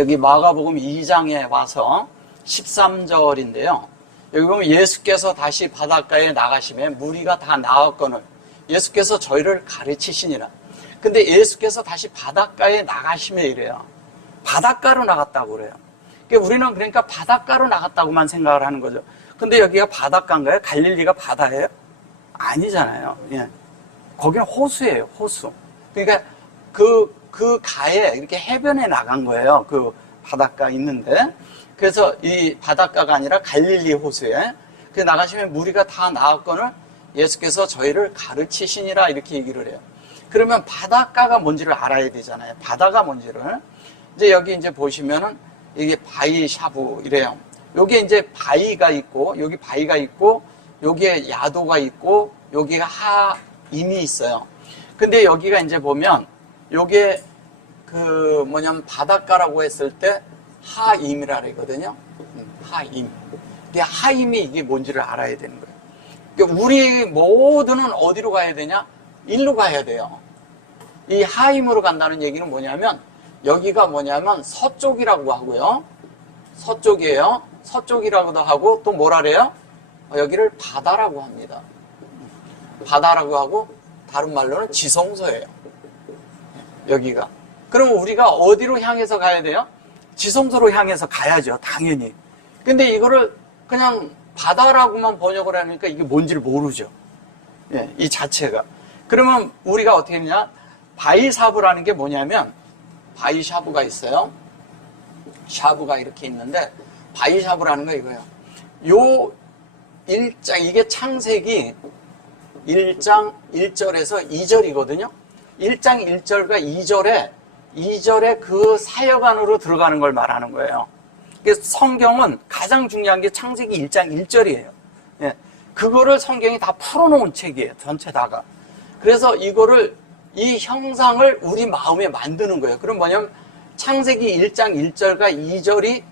여기 마가복음 2장에 와서 13절인데요. 여기 보면 예수께서 다시 바닷가에 나가시면 무리가 다 나왔거늘 예수께서 저희를 가르치시니라. 근데 예수께서 다시 바닷가에 나가시면 이래요. 바닷가로 나갔다고 그래요. 우리는 그러니까 바닷가로 나갔다고만 생각을 하는 거죠. 근데 여기가 바닷가인가요? 갈릴리가 바다예요? 아니잖아요. 예. 거기는 호수예요, 호수. 그러니까 그 가에 이렇게 해변에 나간 거예요. 그 바닷가 있는데. 그래서 이 바닷가가 아니라 갈릴리 호수에. 그 나가시면 무리가 다 나왔거늘 예수께서 저희를 가르치시니라 이렇게 얘기를 해요. 그러면 바닷가가 뭔지를 알아야 되잖아요. 바다가 뭔지를. 이제 여기 이제 보시면은 이게 바이샤브 이래요. 여기에 이제 바위가 있고, 여기 바위가 있고, 여기에 야도가 있고, 여기가 하임이 있어요. 근데 여기가 이제 보면, 요게 바닷가라고 했을 때 하임이라 그러거든요. 하임. 근데 하임이 이게 뭔지를 알아야 되는 거예요. 그러니까 우리 모두는 어디로 가야 되냐? 일로 가야 돼요. 이 하임으로 간다는 얘기는 뭐냐면, 여기가 뭐냐면 서쪽이라고 하고요. 서쪽이에요. 서쪽이라고도 하고 또 뭐라 그래요? 여기를 바다라고 합니다. 바다라고 하고 다른 말로는 지성소예요. 여기가. 그럼 우리가 어디로 향해서 가야 돼요? 지성소로 향해서 가야죠. 당연히. 근데 이거를 그냥 바다라고만 번역을 하니까 이게 뭔지를 모르죠. 예, 이 자체가. 그러면 우리가 어떻게 했냐? 바이샤브라는 게 뭐냐면 바이샤브가 있어요. 샤브가 이렇게 있는데 바이샤브라는 거 이거예요. 요 1장, 이게 창세기 1장 1절에서 2절이거든요. 1장 1절과 2절에 그 사역 안으로 들어가는 걸 말하는 거예요. 그래서 성경은 가장 중요한 게 창세기 1장 1절이에요. 예, 그거를 성경이 다 풀어놓은 책이에요. 전체 다가. 그래서 이 형상을 우리 마음에 만드는 거예요. 그럼 뭐냐면 창세기 1장 1절과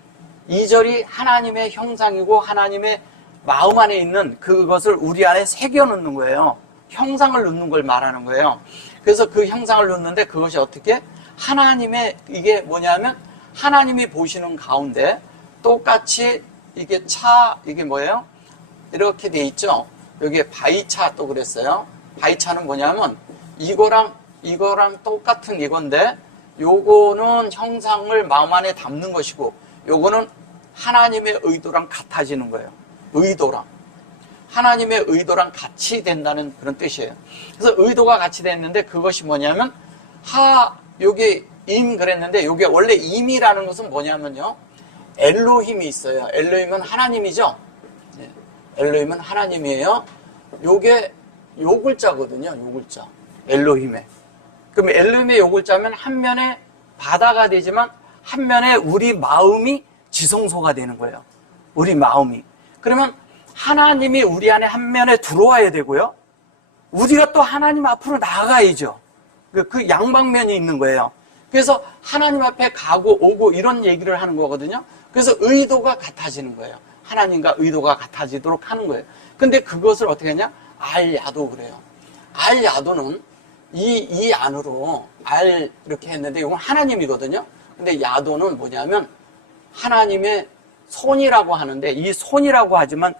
2절이 하나님의 형상이고 하나님의 마음 안에 있는 그것을 우리 안에 새겨 넣는 거예요. 형상을 넣는 걸 말하는 거예요. 그래서 그 형상을 넣는데 그것이 어떻게? 하나님의, 이게 뭐냐면 하나님이 보시는 가운데 똑같이 이게 뭐예요? 이렇게 돼 있죠? 여기에 바이차 또 그랬어요. 바이차는 뭐냐면 이거랑 똑같은 이건데 요거는 형상을 마음 안에 담는 것이고 요거는 하나님의 의도랑 같아지는 거예요. 의도랑. 하나님의 의도랑 같이 된다는 그런 뜻이에요. 그래서 의도가 같이 됐는데 그것이 뭐냐면 요게 임 그랬는데 요게 원래 임이라는 것은 뭐냐면요. 엘로힘이 있어요. 엘로힘은 하나님이죠. 네. 엘로힘은 하나님이에요. 요게 요 글자거든요. 요 글자. 엘로힘의. 그럼 엘로힘의 요 글자면 한 면에 바다가 되지만 한 면에 우리 마음이 지성소가 되는 거예요. 우리 마음이. 그러면 하나님이 우리 안에 한 면에 들어와야 되고요. 우리가 또 하나님 앞으로 나아가야죠. 그 양방면이 있는 거예요. 그래서 하나님 앞에 가고 오고 이런 얘기를 하는 거거든요. 그래서 의도가 같아지는 거예요. 하나님과 의도가 같아지도록 하는 거예요. 근데 그것을 어떻게 하냐? 알야도 그래요. 알야도는 이 안으로 이렇게 했는데 이건 하나님이거든요. 근데 야도는 뭐냐면 하나님의 손이라고 하는데 이 손이라고 하지만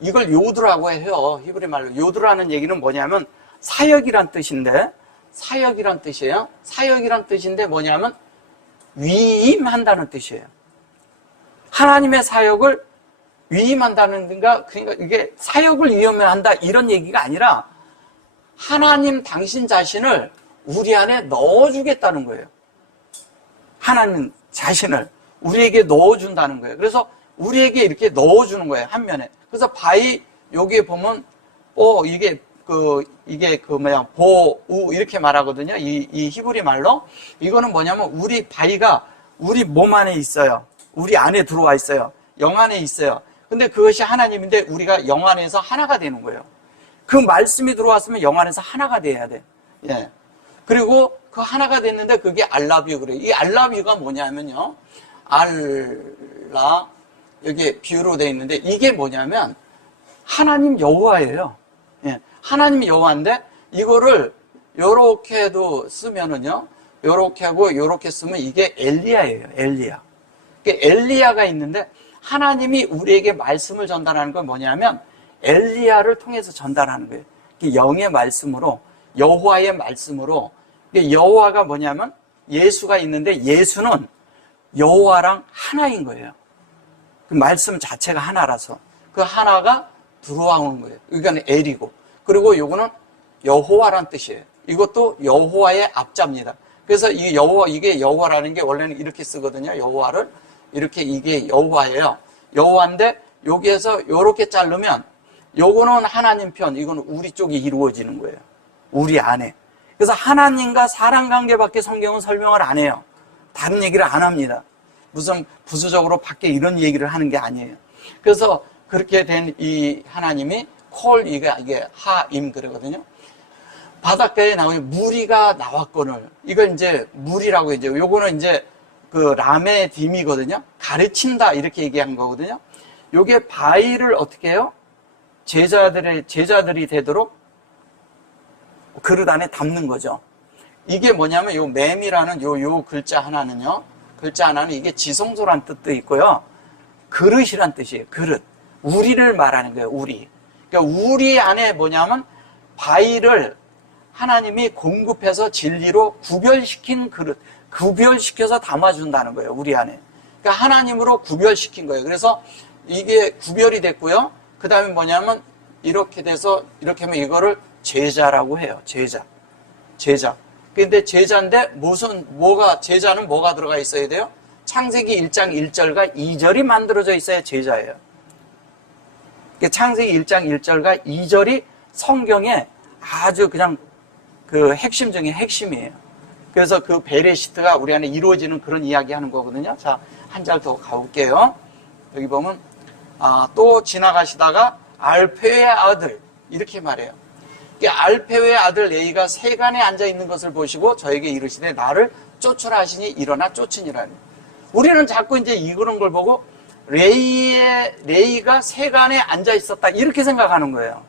이걸 요드라고 해요. 히브리 말로. 요드라는 얘기는 뭐냐면 사역이란 뜻인데 사역이란 뜻이에요. 사역이란 뜻인데 뭐냐면 위임한다는 뜻이에요. 하나님의 사역을 위임한다는가 그러니까 이게 사역을 위임한다 이런 얘기가 아니라 하나님 당신 자신을 우리 안에 넣어주겠다는 거예요. 하나님 자신을 우리에게 넣어준다는 거예요. 그래서 우리에게 이렇게 넣어주는 거예요. 한 면에. 그래서 여기에 보면 이게 보우 이렇게 말하거든요. 이 히브리 말로. 이거는 뭐냐면 우리 바위가 우리 몸 안에 있어요. 우리 안에 들어와 있어요. 영 안에 있어요. 근데 그것이 하나님인데 우리가 영 안에서 하나가 되는 거예요. 그 말씀이 들어왔으면 영 안에서 하나가 돼야 돼. 예. 그리고 그 하나가 됐는데 그게 알라뷰 그래요. 이 알라뷰가 뭐냐면요. 알라 여기 비유로 되어 있는데 이게 뭐냐면 하나님 여호와예요. 예. 하나님 여호와인데 이거를 요렇게도 쓰면은요. 요렇게 하고 요렇게 쓰면 이게 엘리야예요. 엘리야. 엘리야가 있는데 하나님이 우리에게 말씀을 전달하는 건 뭐냐면 엘리야를 통해서 전달하는 거예요. 영의 말씀으로, 여호와의 말씀으로. 여호와가 뭐냐면 예수가 있는데 예수는 여호와랑 하나인 거예요. 그 말씀 자체가 하나라서 그 하나가 들어오는 거예요. 이거는 엘이고, 그리고 요거는 여호와란 뜻이에요. 이것도 여호와의 앞자입니다. 그래서 이 여호와, 이게 여호와라는 게 원래는 이렇게 쓰거든요. 여호와를 이렇게, 이게 여호와예요. 여호와인데 여기에서 요렇게 자르면 요거는 하나님 편, 이거는 우리 쪽이 이루어지는 거예요. 우리 안에. 그래서 하나님과 사람 관계밖에 성경은 설명을 안 해요. 다른 얘기를 안 합니다. 무슨 부수적으로 밖에 이런 얘기를 하는 게 아니에요. 그래서 그렇게 된 이 하나님이 콜, 이게 하임 그러거든요. 바닷가에 나오는 무리가 나왔거늘, 이걸 이제 무리라고, 이제 요거는 이제 그 라메 딤이거든요. 가르친다 이렇게 얘기한 거거든요. 요게 바위를 어떻게 해요? 제자들이 되도록 그릇 안에 담는 거죠. 이게 뭐냐면 요 맴이라는 요 글자 하나는요, 글자 하나는 이게 지성소란 뜻도 있고요, 그릇이란 뜻이에요. 그릇. 우리를 말하는 거예요. 우리. 그러니까 우리 안에 뭐냐면 바위를 하나님이 공급해서 진리로 구별시킨 그릇, 구별시켜서 담아준다는 거예요. 우리 안에. 그러니까 하나님으로 구별시킨 거예요. 그래서 이게 구별이 됐고요. 그 다음에 뭐냐면 이렇게 돼서 이렇게 하면 이거를 제자라고 해요. 제자. 근데 제자인데 제자는 뭐가 들어가 있어야 돼요? 창세기 1장 1절과 2절이 만들어져 있어야 제자예요. 창세기 1장 1절과 2절이 성경에 아주 그냥 그 핵심 중에 핵심이에요. 그래서 그 베레시트가 우리 안에 이루어지는 그런 이야기 하는 거거든요. 자, 한 절 더 가볼게요. 여기 보면, 또 지나가시다가 알페의 아들, 이렇게 말해요. 알페의 아들 레이가 세간에 앉아 있는 것을 보시고 저에게 이르시되 나를 쫓으라 하시니 일어나 쫓으니라니. 우리는 자꾸 이제 이런 걸 보고 레이가 세간에 앉아 있었다 이렇게 생각하는 거예요.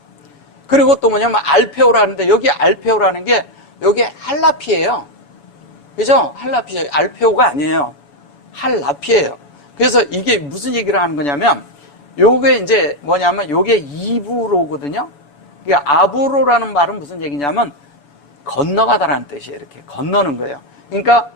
그리고 또 뭐냐면 알페오라는데, 여기 알페오라는 게 여기 할라피예요. 그죠? 할라피, 알페오가 아니에요. 할라피예요. 그래서 이게 무슨 얘기를 하는 거냐면, 요게 이제 뭐냐면 요게 이브로거든요. 아브로라는 말은 무슨 얘기냐면 건너가다라는 뜻이에요. 이렇게 건너는 거예요. 그러니까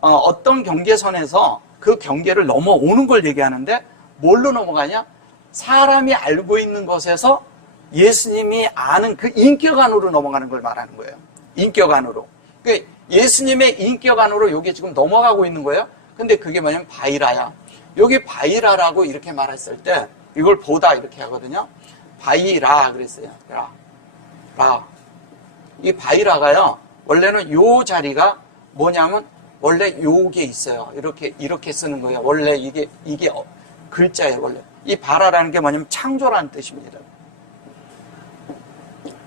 어떤 경계선에서 그 경계를 넘어오는 걸 얘기하는데, 뭘로 넘어가냐? 사람이 알고 있는 것에서 예수님이 아는 그 인격 안으로 넘어가는 걸 말하는 거예요. 인격 안으로. 예수님의 인격 안으로 요게 지금 넘어가고 있는 거예요. 근데 그게 뭐냐면 바이라야. 여기 바이라라고 이렇게 말했을 때 이걸 보다 이렇게 하거든요. 바이라 그랬어요. 라. 이 바이라가요, 원래는 요 자리가 뭐냐면 원래 요게 있어요. 이렇게 쓰는 거예요. 원래 이게 글자예요. 원래 이 바라라는 게 뭐냐면 창조라는 뜻입니다.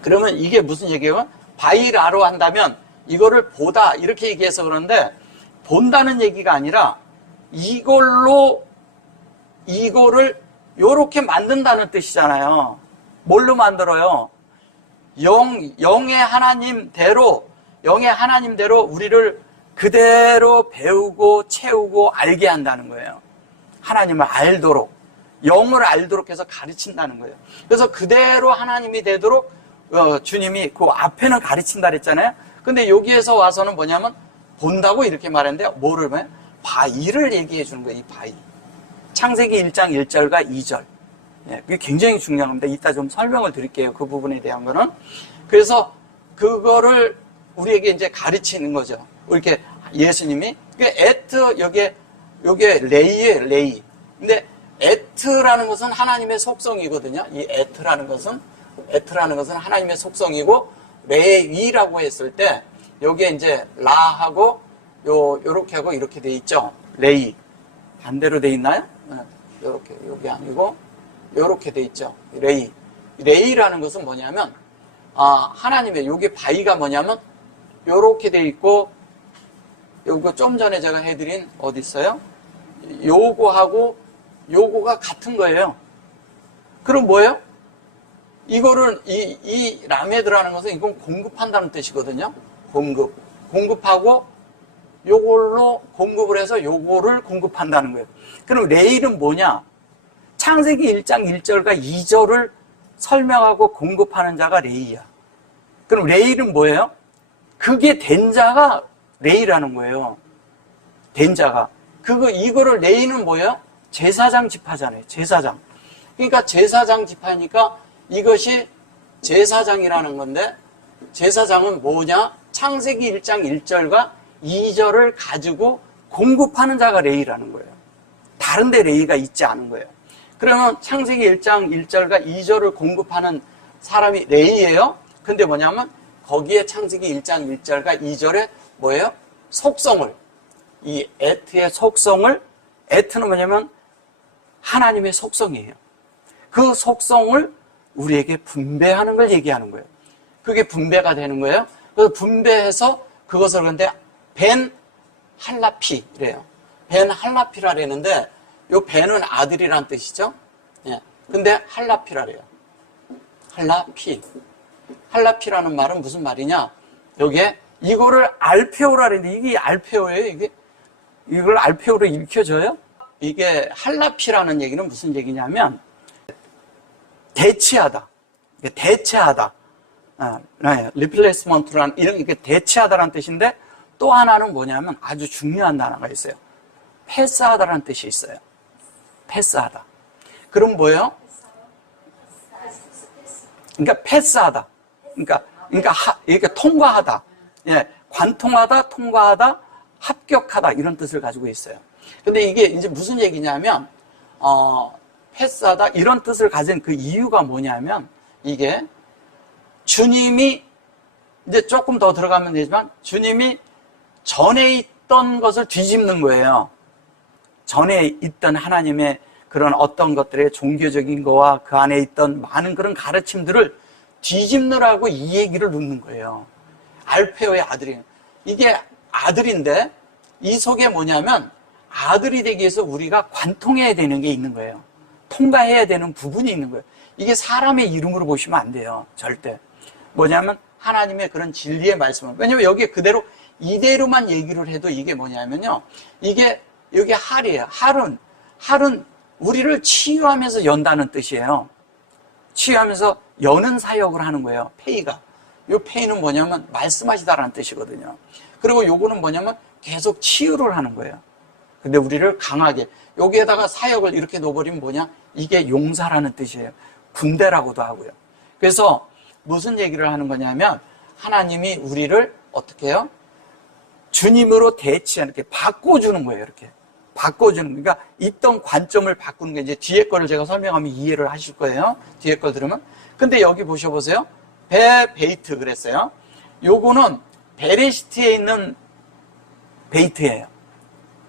그러면 이게 무슨 얘기예요? 바이라로 한다면 이거를 보다 이렇게 얘기해서 그러는데, 본다는 얘기가 아니라 이거를 요렇게 만든다는 뜻이잖아요. 뭘로 만들어요? 영의 하나님대로 우리를 그대로 배우고 채우고 알게 한다는 거예요. 하나님을 알도록, 영을 알도록 해서 가르친다는 거예요. 그래서 그대로 하나님이 되도록 주님이 그 앞에는 가르친다 그랬잖아요. 근데 여기에서 와서는 뭐냐면 본다고 이렇게 말했는데, 뭐를 봐? 바위를 얘기해 주는 거예요. 이 바위. 창세기 1장 1절과 2절. 그게 굉장히 중요한 겁니다. 이따 좀 설명을 드릴게요. 그 부분에 대한 거는. 그래서 그거를 우리에게 이제 가르치는 거죠. 이렇게 예수님이. 요게 레이예요, 레이. 근데 에트라는 것은 하나님의 속성이거든요. 이 에트라는 것은 하나님의 속성이고, 레위라고 했을 때 여기에 이제 라하고 요렇게 하고 이렇게 돼 있죠. 레이. 반대로 돼 있나요? 요렇게, 여기 아니고 요렇게 돼 있죠. 레이라는 것은 뭐냐면 하나님의, 여기 바위가 뭐냐면 요렇게 돼 있고, 요거 좀 전에 제가 해드린 어디 있어요? 요거하고 요거가 같은 거예요. 그럼 뭐예요? 이거를 이 라메드라는 것은 이건 공급한다는 뜻이거든요. 공급하고 요걸로 공급을 해서 요거를 공급한다는 거예요. 그럼 레일은 뭐냐? 창세기 1장 1절과 2절을 설명하고 공급하는 자가 레이야. 그럼 레일은 뭐예요? 그게 된 자가 레이라는 거예요. 된 자가. 이거를 레이는 뭐예요? 제사장 지파잖아요. 제사장. 그러니까 제사장 지파니까 이것이 제사장이라는 건데, 제사장은 뭐냐? 창세기 1장 1절과 2절을 가지고 공급하는 자가 레이라는 거예요. 다른 데 레이가 있지 않은 거예요. 그러면 창세기 1장 1절과 2절을 공급하는 사람이 레이예요. 근데 뭐냐면 거기에 창세기 1장 1절과 2절에 뭐예요? 속성을, 이 에트의 속성을, 에트는 뭐냐면 하나님의 속성이에요. 그 속성을 우리에게 분배하는 걸 얘기하는 거예요. 그게 분배가 되는 거예요. 그래서 분배해서 그것을 그런데 벤 할라피래요. 벤 할라피라 그랬는데 요 벤은 아들이란 뜻이죠. 예. 근데 할라피라래요. 할라피라는 말은 무슨 말이냐? 여기에 이거를 알페오라 그랬는데 이게 알페오예요. 이걸 알페오로 읽혀져요? 이게 할라피라는 얘기는 무슨 얘기냐면 대체하다. 리플레이스먼트라는 이게 대체하다라는 뜻인데 또 하나는 뭐냐면 아주 중요한 단어가 있어요. 패스하다라는 뜻이 있어요. 패스하다. 그럼 뭐예요? 그러니까 패스하다. 그러니까 통과하다. 예, 관통하다, 통과하다, 합격하다 이런 뜻을 가지고 있어요. 근데 이게 이제 무슨 얘기냐면 패스하다 이런 뜻을 가진 그 이유가 뭐냐면 이게 주님이 이제 조금 더 들어가면 되지만 주님이 전에 있던 것을 뒤집는 거예요. 전에 있던 하나님의 그런 어떤 것들의 종교적인 거와 그 안에 있던 많은 그런 가르침들을 뒤집느라고 이 얘기를 넣는 거예요. 알페오의 아들이에요. 이게 아들인데 이 속에 뭐냐면 아들이 되기 위해서 우리가 관통해야 되는 게 있는 거예요. 통과해야 되는 부분이 있는 거예요. 이게 사람의 이름으로 보시면 안 돼요. 절대. 뭐냐면 하나님의 그런 진리의 말씀을. 왜냐면 여기에 그대로 이대로만 얘기를 해도 이게 뭐냐면요. 이게 여기 할이에요. 할은 우리를 치유하면서 연다는 뜻이에요. 치유하면서 여는 사역을 하는 거예요. 페이가. 이 페이는 뭐냐면 말씀하시다라는 뜻이거든요. 그리고 요거는 뭐냐면 계속 치유를 하는 거예요. 근데 우리를 강하게 여기에다가 사역을 이렇게 넣어버리면 뭐냐? 이게 용사라는 뜻이에요. 군대라고도 하고요. 그래서 무슨 얘기를 하는 거냐면 하나님이 우리를 어떻게 해요? 주님으로 대치하는, 이렇게 바꿔주는 거예요. 이렇게 바꿔주는, 그러니까 있던 관점을 바꾸는 게 이제 뒤에 거를 제가 설명하면 이해를 하실 거예요. 뒤에 걸 들으면. 근데 여기 보셔보세요. 베이트 그랬어요. 요거는 베레시트에 있는 베이트예요.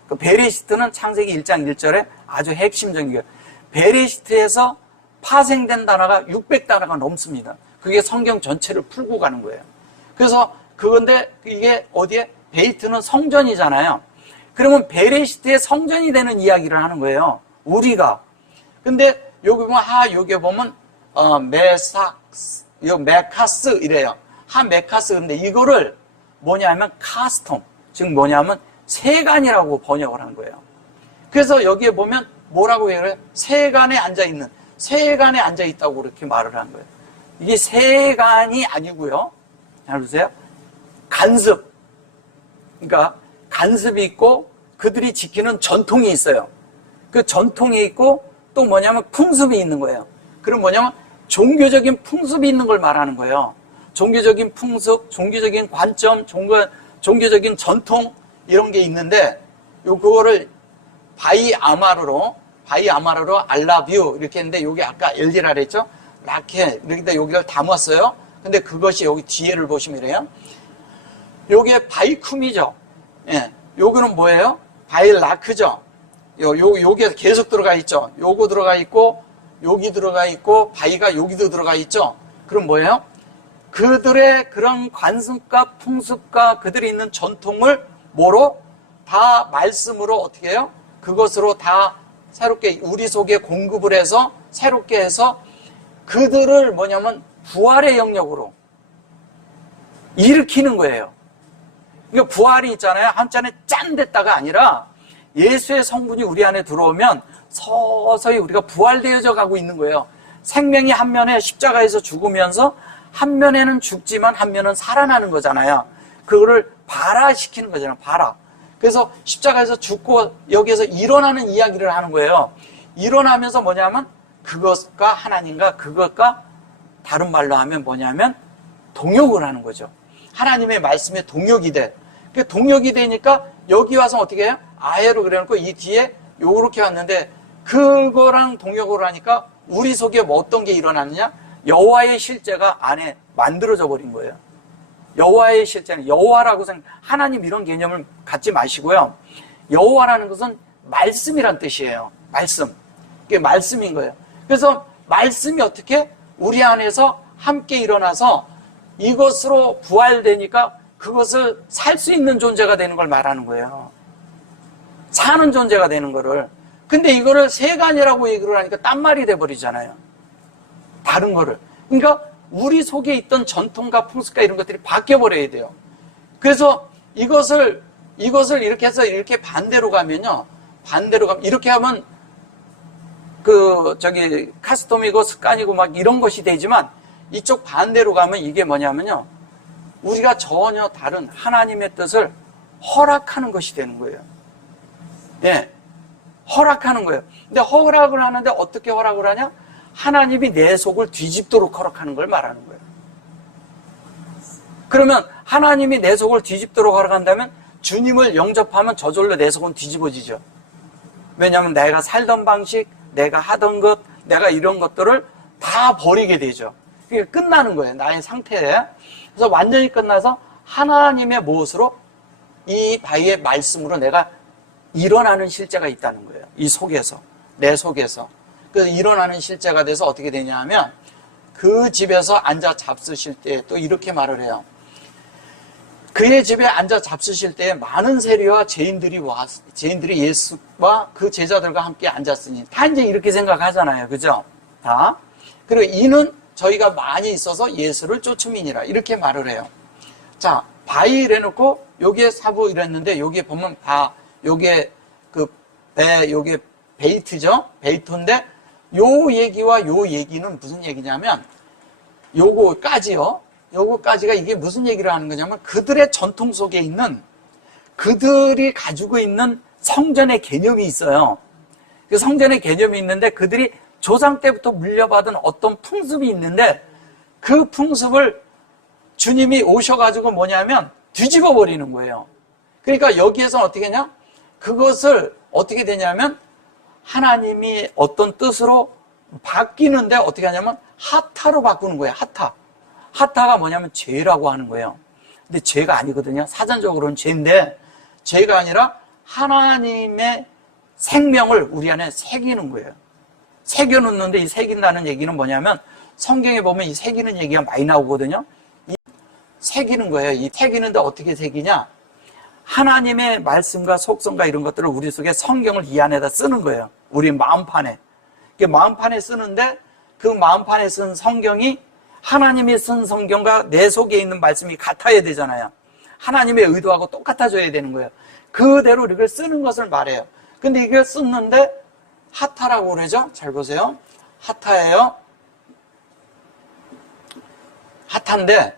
그 베레시트는 창세기 1장 1절에 아주 핵심적인 거예요. 베레시트에서 파생된 단어가 600단어가 넘습니다. 그게 성경 전체를 풀고 가는 거예요. 그래서 그건데 이게 어디에? 베이트는 성전이잖아요. 그러면 베레시트의 성전이 되는 이야기를 하는 거예요. 우리가. 근데 여기 보면 여기 보면 메카스 이래요. 메카스. 근데 이거를 뭐냐면 카스톰. 즉 뭐냐면 세간이라고 번역을 한 거예요. 그래서 여기에 보면 뭐라고 해요? 세간에 앉아있는, 세간에 앉아있다고 그렇게 말을 한 거예요. 이게 세간이 아니고요. 잘 보세요. 간습. 그러니까 간습이 있고 그들이 지키는 전통이 있어요. 그 전통이 있고 또 뭐냐면 풍습이 있는 거예요. 그럼 뭐냐면 종교적인 풍습이 있는 걸 말하는 거예요. 종교적인 풍습, 종교적인 관점, 종교적인 전통 이런 게 있는데 그거를 바이 아마르로 알라뷰 이렇게 했는데 여기 아까 엘디라 그랬죠? 라케 이렇게 여기를 담았어요. 근데 그것이 여기 뒤에를 보시면 이래요. 요게 바이쿰이죠. 예. 요거는 뭐예요? 바일라크죠. 요게 계속 들어가 있죠. 요거 들어가 있고 여기 들어가 있고 바이가 여기도 들어가 있죠. 그럼 뭐예요? 그들의 그런 관습과 풍습과 그들이 있는 전통을 뭐로? 다 말씀으로 어떻게 해요? 그것으로 다 새롭게 우리 속에 공급을 해서 새롭게 해서 그들을 뭐냐면 부활의 영역으로 일으키는 거예요. 그러니까 부활이 있잖아요. 한자는 짠 됐다가 아니라 예수의 성분이 우리 안에 들어오면 서서히 우리가 부활되어져 가고 있는 거예요. 생명이 한 면에 십자가에서 죽으면서 한 면에는 죽지만 한 면은 살아나는 거잖아요. 그거를 발화시키는 거잖아요. 발화. 그래서 십자가에서 죽고 여기에서 일어나는 이야기를 하는 거예요. 일어나면서 뭐냐면 그것과 하나님과 그것과 다른 말로 하면 뭐냐면 동역을 하는 거죠. 하나님의 말씀에 동역이 돼. 그 동역이 되니까 여기 와서 어떻게 해요? 아예로 그래놓고 이 뒤에 요렇게 왔는데 그거랑 동역을 하니까 우리 속에 뭐 어떤 게 일어나느냐? 여호와의 실제가 안에 만들어져 버린 거예요. 여호와의 실제는 여호와라고 하나님 이런 개념을 갖지 마시고요. 여호와라는 것은 말씀이란 뜻이에요. 말씀. 이게 말씀인 거예요. 그래서 말씀이 어떻게 우리 안에서 함께 일어나서 이것으로 부활되니까 그것을 살 수 있는 존재가 되는 걸 말하는 거예요. 사는 존재가 되는 거를. 근데 이거를 세간이라고 얘기를 하니까 딴 말이 돼버리잖아요. 다른 거를. 그러니까 우리 속에 있던 전통과 풍습과 이런 것들이 바뀌어버려야 돼요. 그래서 이것을 이렇게 해서 이렇게 반대로 가면요. 반대로 가면, 이렇게 하면 카스텀이고 습관이고 막 이런 것이 되지만 이쪽 반대로 가면 이게 뭐냐면요. 우리가 전혀 다른 하나님의 뜻을 허락하는 것이 되는 거예요. 네. 허락하는 거예요. 근데 허락을 하는데 어떻게 허락을 하냐? 하나님이 내 속을 뒤집도록 허락하는 걸 말하는 거예요. 그러면 하나님이 내 속을 뒤집도록 허락한다면 주님을 영접하면 저절로 내 속은 뒤집어지죠. 왜냐하면 내가 살던 방식, 내가 하던 것, 내가 이런 것들을 다 버리게 되죠. 그게 끝나는 거예요. 나의 상태에. 그래서 완전히 끝나서 하나님의 무엇으로? 이 바위의 말씀으로 내가 일어나는 실제가 있다는 거예요. 이 속에서. 내 속에서. 그래서 일어나는 실제가 돼서 어떻게 되냐 하면 그 집에서 앉아 잡수실 때 또 이렇게 말을 해요. 그의 집에 앉아 잡수실 때 많은 세리와 죄인들이 예수와 그 제자들과 함께 앉았으니 다 이제 이렇게 생각하잖아요. 그죠? 다. 그리고 이는 저희가 많이 있어서 예수를 쫓음이니라 이렇게 말을 해요. 자, 바위 이래놓고 여기에 사부 이랬는데 여기에 보면 요게 요게 베이트죠? 베이토인데 요 얘기와 요 얘기는 무슨 얘기냐면 요거까지요. 요거까지가 이게 무슨 얘기를 하는 거냐면 그들의 전통 속에 있는 그들이 가지고 있는 성전의 개념이 있어요. 그 성전의 개념이 있는데 그들이 조상 때부터 물려받은 어떤 풍습이 있는데 그 풍습을 주님이 오셔가지고 뭐냐면 뒤집어 버리는 거예요. 그러니까 여기에서 어떻게 하냐? 그것을 어떻게 되냐면 하나님이 어떤 뜻으로 바뀌는데 어떻게 하냐면 하타로 바꾸는 거예요. 하타가 뭐냐면 죄라고 하는 거예요. 근데 죄가 아니거든요. 사전적으로는 죄인데 죄가 아니라 하나님의 생명을 우리 안에 새기는 거예요. 새겨놓는데 이 새긴다는 얘기는 뭐냐면 성경에 보면 이 새기는 얘기가 많이 나오거든요. 이 새기는 거예요. 이 새기는데 어떻게 새기냐? 하나님의 말씀과 속성과 이런 것들을 우리 속에 성경을 이 안에다 쓰는 거예요. 우리 마음판에. 마음판에 쓰는데 그 마음판에 쓴 성경이 하나님이 쓴 성경과 내 속에 있는 말씀이 같아야 되잖아요. 하나님의 의도하고 똑같아져야 되는 거예요. 그대로 이걸 쓰는 것을 말해요. 근데 이걸 쓰는데 하타라고 그러죠? 잘 보세요. 하타예요. 하타인데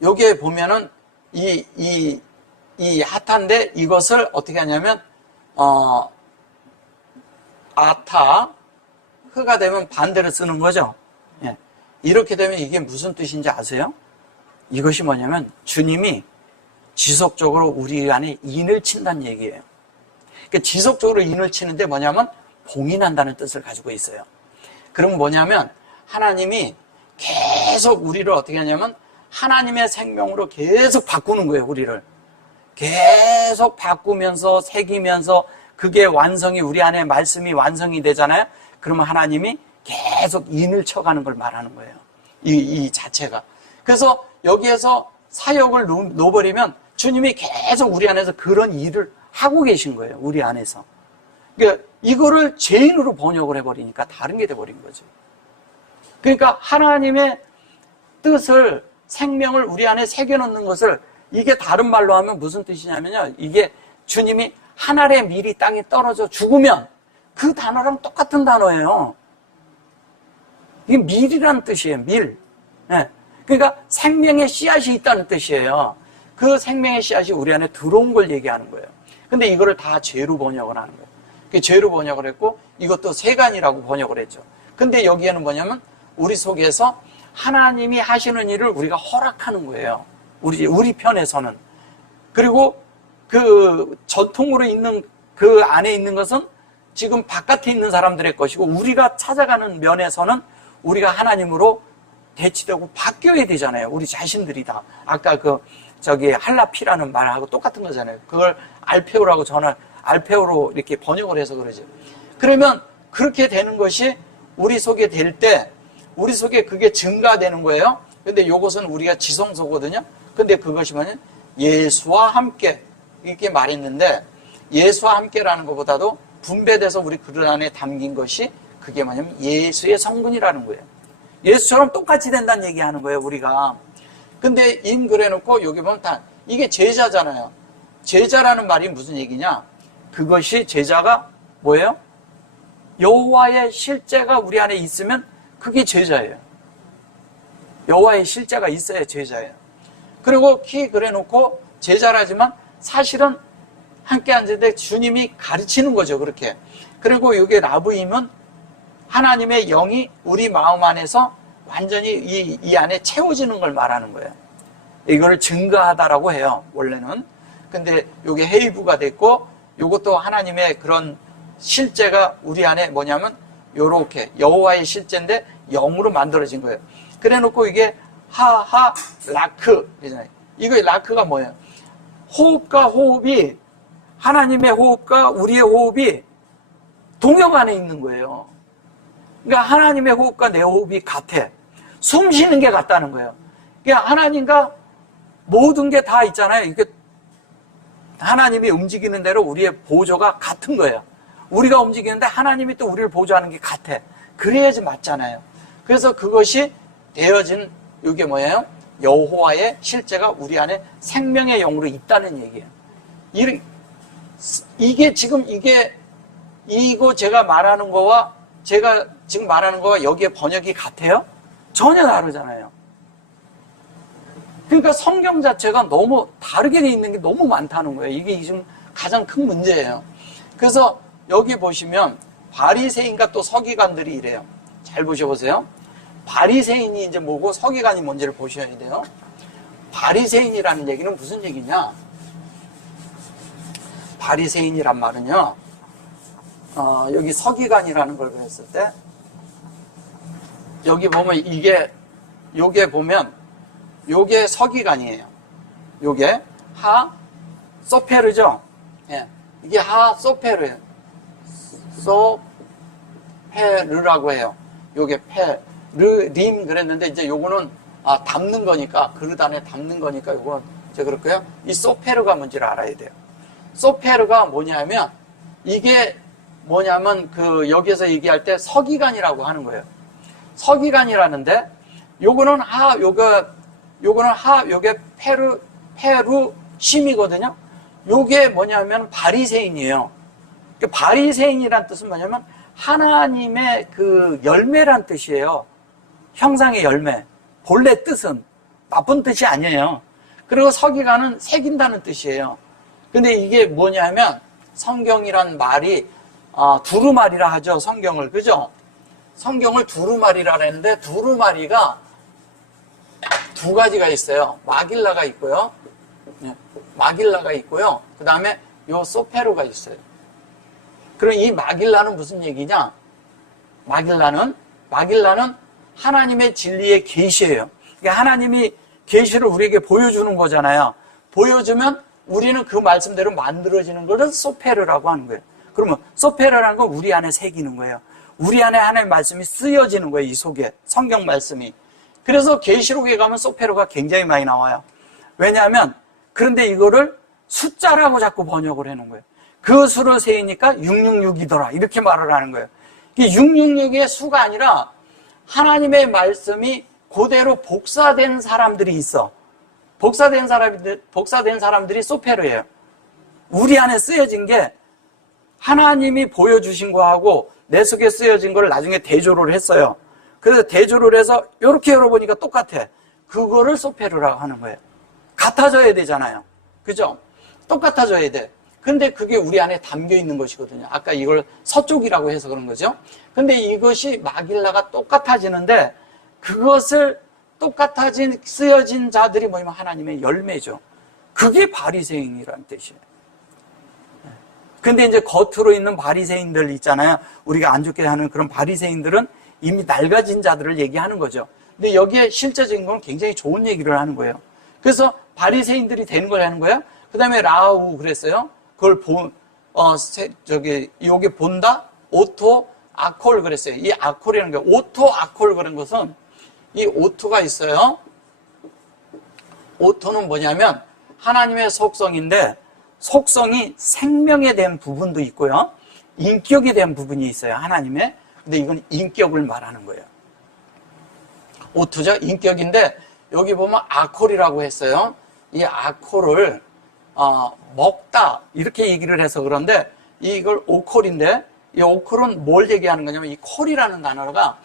여기에 보면은 이 하타인데 이것을 어떻게 하냐면 아타 흐가 되면 반대로 쓰는 거죠. 예. 이렇게 되면 이게 무슨 뜻인지 아세요? 이것이 뭐냐면 주님이 지속적으로 우리 안에 인을 친다는 얘기예요. 그러니까 지속적으로 인을 치는데 뭐냐면 봉인한다는 뜻을 가지고 있어요. 그럼 뭐냐면 하나님이 계속 우리를 어떻게 하냐면 하나님의 생명으로 계속 바꾸는 거예요. 우리를 계속 바꾸면서 새기면서 그게 완성이 우리 안에 말씀이 완성이 되잖아요. 그러면 하나님이 계속 인을 쳐가는 걸 말하는 거예요. 이 자체가. 그래서 여기에서 사역을 놓아버리면 주님이 계속 우리 안에서 그런 일을 하고 계신 거예요. 우리 안에서. 그러니까 이거를 죄인으로 번역을 해버리니까 다른 게 돼버린 거죠. 그러니까 하나님의 뜻을 생명을 우리 안에 새겨놓는 것을 이게 다른 말로 하면 무슨 뜻이냐면요. 이게 주님이 한 알의 밀이 땅에 떨어져 죽으면 그 단어랑 똑같은 단어예요. 이게 밀이라는 뜻이에요. 밀. 네. 그러니까 생명의 씨앗이 있다는 뜻이에요. 그 생명의 씨앗이 우리 안에 들어온 걸 얘기하는 거예요. 근데 이거를 다 죄로 번역을 하는 거예요. 그 죄로 번역을 했고 이것도 세간이라고 번역을 했죠. 근데 여기에는 뭐냐면 우리 속에서 하나님이 하시는 일을 우리가 허락하는 거예요. 우리 편에서는. 그리고 그 전통으로 있는 그 안에 있는 것은 지금 바깥에 있는 사람들의 것이고 우리가 찾아가는 면에서는 우리가 하나님으로 대치되고 바뀌어야 되잖아요. 우리 자신들이 다. 아까 할라피라는 말하고 똑같은 거잖아요. 그걸 알페오라고 알페오로 이렇게 번역을 해서 그러죠. 그러면 그렇게 되는 것이 우리 속에 될 때 우리 속에 그게 증가되는 거예요. 근데 이것은 우리가 지성소거든요. 근데 그것이 뭐냐면 예수와 함께 이렇게 말했는데 예수와 함께라는 것보다도 분배돼서 우리 그릇 안에 담긴 것이 그게 뭐냐면 예수의 성분이라는 거예요. 예수처럼 똑같이 된다는 얘기하는 거예요, 우리가. 근데 그래 놓고 여기 보면 이게 제자잖아요. 제자라는 말이 무슨 얘기냐? 그것이 제자가 뭐예요? 여호와의 실제가 우리 안에 있으면 그게 제자예요. 여호와의 실제가 있어야 제자예요. 그리고 그래 놓고 제자라지만 사실은 함께 앉은데 주님이 가르치는 거죠, 그렇게. 그리고 이게 라브임은 하나님의 영이 우리 마음 안에서 완전히 이 안에 채워지는 걸 말하는 거예요. 이거를 증거하다라고 해요, 원래는. 근데 이게 헤이브가 됐고, 이것도 하나님의 그런 실제가 우리 안에 뭐냐면, 요렇게 여호와의 실제인데 영으로 만들어진 거예요. 그래 놓고 이게 라크. 이거 라크가 뭐예요? 호흡과 호흡이, 하나님의 호흡과 우리의 호흡이 동역 안에 있는 거예요. 그러니까 하나님의 호흡과 내 호흡이 같아. 숨 쉬는 게 같다는 거예요. 그러니까 하나님과 모든 게 다 있잖아요. 이게 하나님이 움직이는 대로 우리의 보조가 같은 거예요. 우리가 움직이는데 하나님이 또 우리를 보조하는 게 같아. 그래야지 맞잖아요. 그래서 그것이 되어진 이게 뭐예요? 여호와의 실제가 우리 안에 생명의 영으로 있다는 얘기예요. 이게 지금 이거 제가 말하는 거와 제가 지금 말하는 거와 여기에 번역이 같아요? 전혀 다르잖아요. 그러니까 성경 자체가 너무 다르게 돼 있는 게 너무 많다는 거예요. 이게 지금 가장 큰 문제예요. 그래서 여기 보시면 바리새인과 또 서기관들이 이래요. 잘 보셔보세요. 바리새인이 이제 뭐고 서기관이 뭔지를 보셔야 돼요. 바리새인이라는 얘기는 무슨 얘기냐? 바리새인이란 말은요. 여기 서기관이라는 걸 그랬을 때 여기 보면 요게 보면 요게 서기관이에요. 요게 소페르죠. 예. 이게 소페르예요. 소페르라고 해요. 요게 림 그랬는데 이제 요거는 담는 거니까 그릇 안에 담는 거니까 요거는 이제 그럴까요? 이 소페르가 뭔지를 알아야 돼요. 소페르가 뭐냐면 이게 뭐냐면 여기에서 얘기할 때 서기관이라고 하는 거예요. 서기관이라는데 요거는 요게 페루심이거든요. 요게 뭐냐면 바리새인이에요. 바리새인이란 뜻은 뭐냐면 하나님의 그 열매란 뜻이에요. 형상의 열매. 본래 뜻은 나쁜 뜻이 아니에요. 그리고 서기관은 새긴다는 뜻이에요. 근데 이게 뭐냐면 성경이란 말이 두루마리라 하죠. 성경을. 그죠? 성경을 두루마리라 했는데 두루마리가 두 가지가 있어요. 마길라가 있고요. 마길라가 있고요. 그 다음에 요 소페르가 있어요. 그럼 이 마길라는 무슨 얘기냐? 마길라는 하나님의 진리의 계시예요. 그러니까 하나님이 계시를 우리에게 보여주는 거잖아요. 보여주면 우리는 그 말씀대로 만들어지는 것을 소페르라고 하는 거예요. 그러면 소페르라는 건 우리 안에 새기는 거예요. 우리 안에 하나님의 말씀이 쓰여지는 거예요. 이 속에 성경 말씀이. 그래서 계시록에 가면 소페르가 굉장히 많이 나와요. 왜냐하면 그런데 이거를 숫자라고 자꾸 번역을 해놓은 거예요. 그 수를 세니까 666이더라 이렇게 말을 하는 거예요. 666의 수가 아니라 하나님의 말씀이 그대로 복사된 사람들이 있어. 복사된 사람들이 소페르예요. 우리 안에 쓰여진 게 하나님이 보여주신 거하고 내 속에 쓰여진 걸 나중에 대조를 했어요. 그래서 대조를 해서 이렇게 열어보니까 똑같아. 그거를 소페르라고 하는 거예요. 같아져야 되잖아요. 그죠? 똑같아져야 돼. 근데 그게 우리 안에 담겨 있는 것이거든요. 아까 이걸 서쪽이라고 해서 그런 거죠. 근데 이것이 마길라가 똑같아지는데 그것을 똑같아진 쓰여진 자들이 뭐냐면 하나님의 열매죠. 그게 바리새인이라는 뜻이에요. 근데 이제 겉으로 있는 바리새인들 있잖아요. 우리가 안 좋게 하는 그런 바리새인들은 이미 낡아진 자들을 얘기하는 거죠. 근데 여기에 실제적인 건 굉장히 좋은 얘기를 하는 거예요. 그래서 바리새인들이 되는 걸 하는 거예요. 그 다음에 라우 그랬어요. 그걸 여기 본다? 오토, 아콜 그랬어요. 이 아콜이라는 게, 오토, 아콜 그런 것은, 이 오토가 있어요. 오토는 뭐냐면, 하나님의 속성인데, 속성이 생명에 대한 부분도 있고요. 인격에 대한 부분이 있어요. 하나님의. 근데 이건 인격을 말하는 거예요. 오토죠? 인격인데, 여기 보면 아콜이라고 했어요. 이 아콜을, 먹다 이렇게 얘기를 해서 그런데 이걸 오콜인데 이 오콜은 뭘 얘기하는 거냐면 이 콜이라는 단어가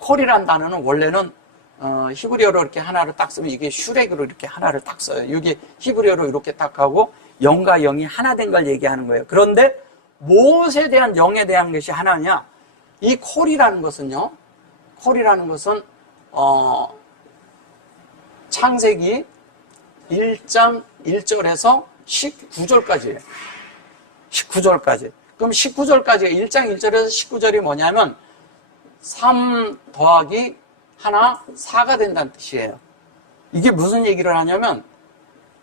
콜이라는 단어는 원래는 히브리어로 이렇게 하나를 딱 쓰면 이게 슈렉으로 이렇게 하나를 딱 써요. 여기 히브리어로 이렇게 딱 하고 영과 영이 하나 된 걸 얘기하는 거예요. 그런데 무엇에 대한 영에 대한 것이 하나냐? 이 콜이라는 것은요. 콜이라는 것은 창세기 1장 1절에서 19절까지예요. 19절까지. 그럼 19절까지가 1장 1절에서 19절이 뭐냐면 3 더하기 하나 4가 된다는 뜻이에요. 이게 무슨 얘기를 하냐면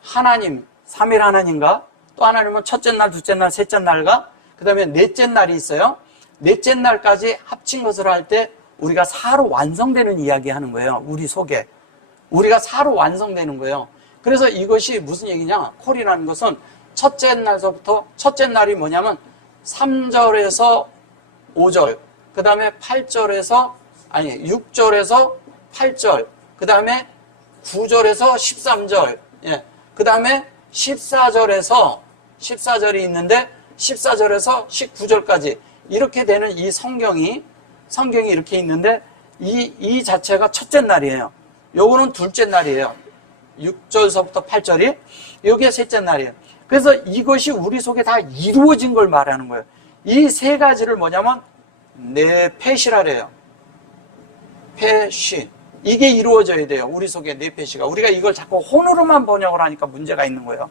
하나님, 3일 하나님과 또 하나님은 첫째 날, 둘째 날, 셋째 날과 그 다음에 넷째 날이 있어요. 넷째 날까지 합친 것을 할 때 우리가 4로 완성되는 이야기 하는 거예요. 우리 속에. 우리가 4로 완성되는 거예요. 그래서 이것이 무슨 얘기냐? 콜이라는 것은 첫째 날서부터, 첫째 날이 뭐냐면 3절에서 5절, 그 다음에 6절에서 8절, 그 다음에 9절에서 13절, 예. 그 다음에 14절이 있는데 14절에서 19절까지 이렇게 되는 이 성경이 이렇게 있는데 이 자체가 첫째 날이에요. 요거는 둘째 날이에요. 6절서부터 8절이 여기에 셋째 날이에요. 그래서 이것이 우리 속에 다 이루어진 걸 말하는 거예요. 이 세 가지를 뭐냐면 네페시라래요. 페시. 이게 이루어져야 돼요. 우리 속에 네페시가. 우리가 이걸 자꾸 혼으로만 번역을 하니까 문제가 있는 거예요.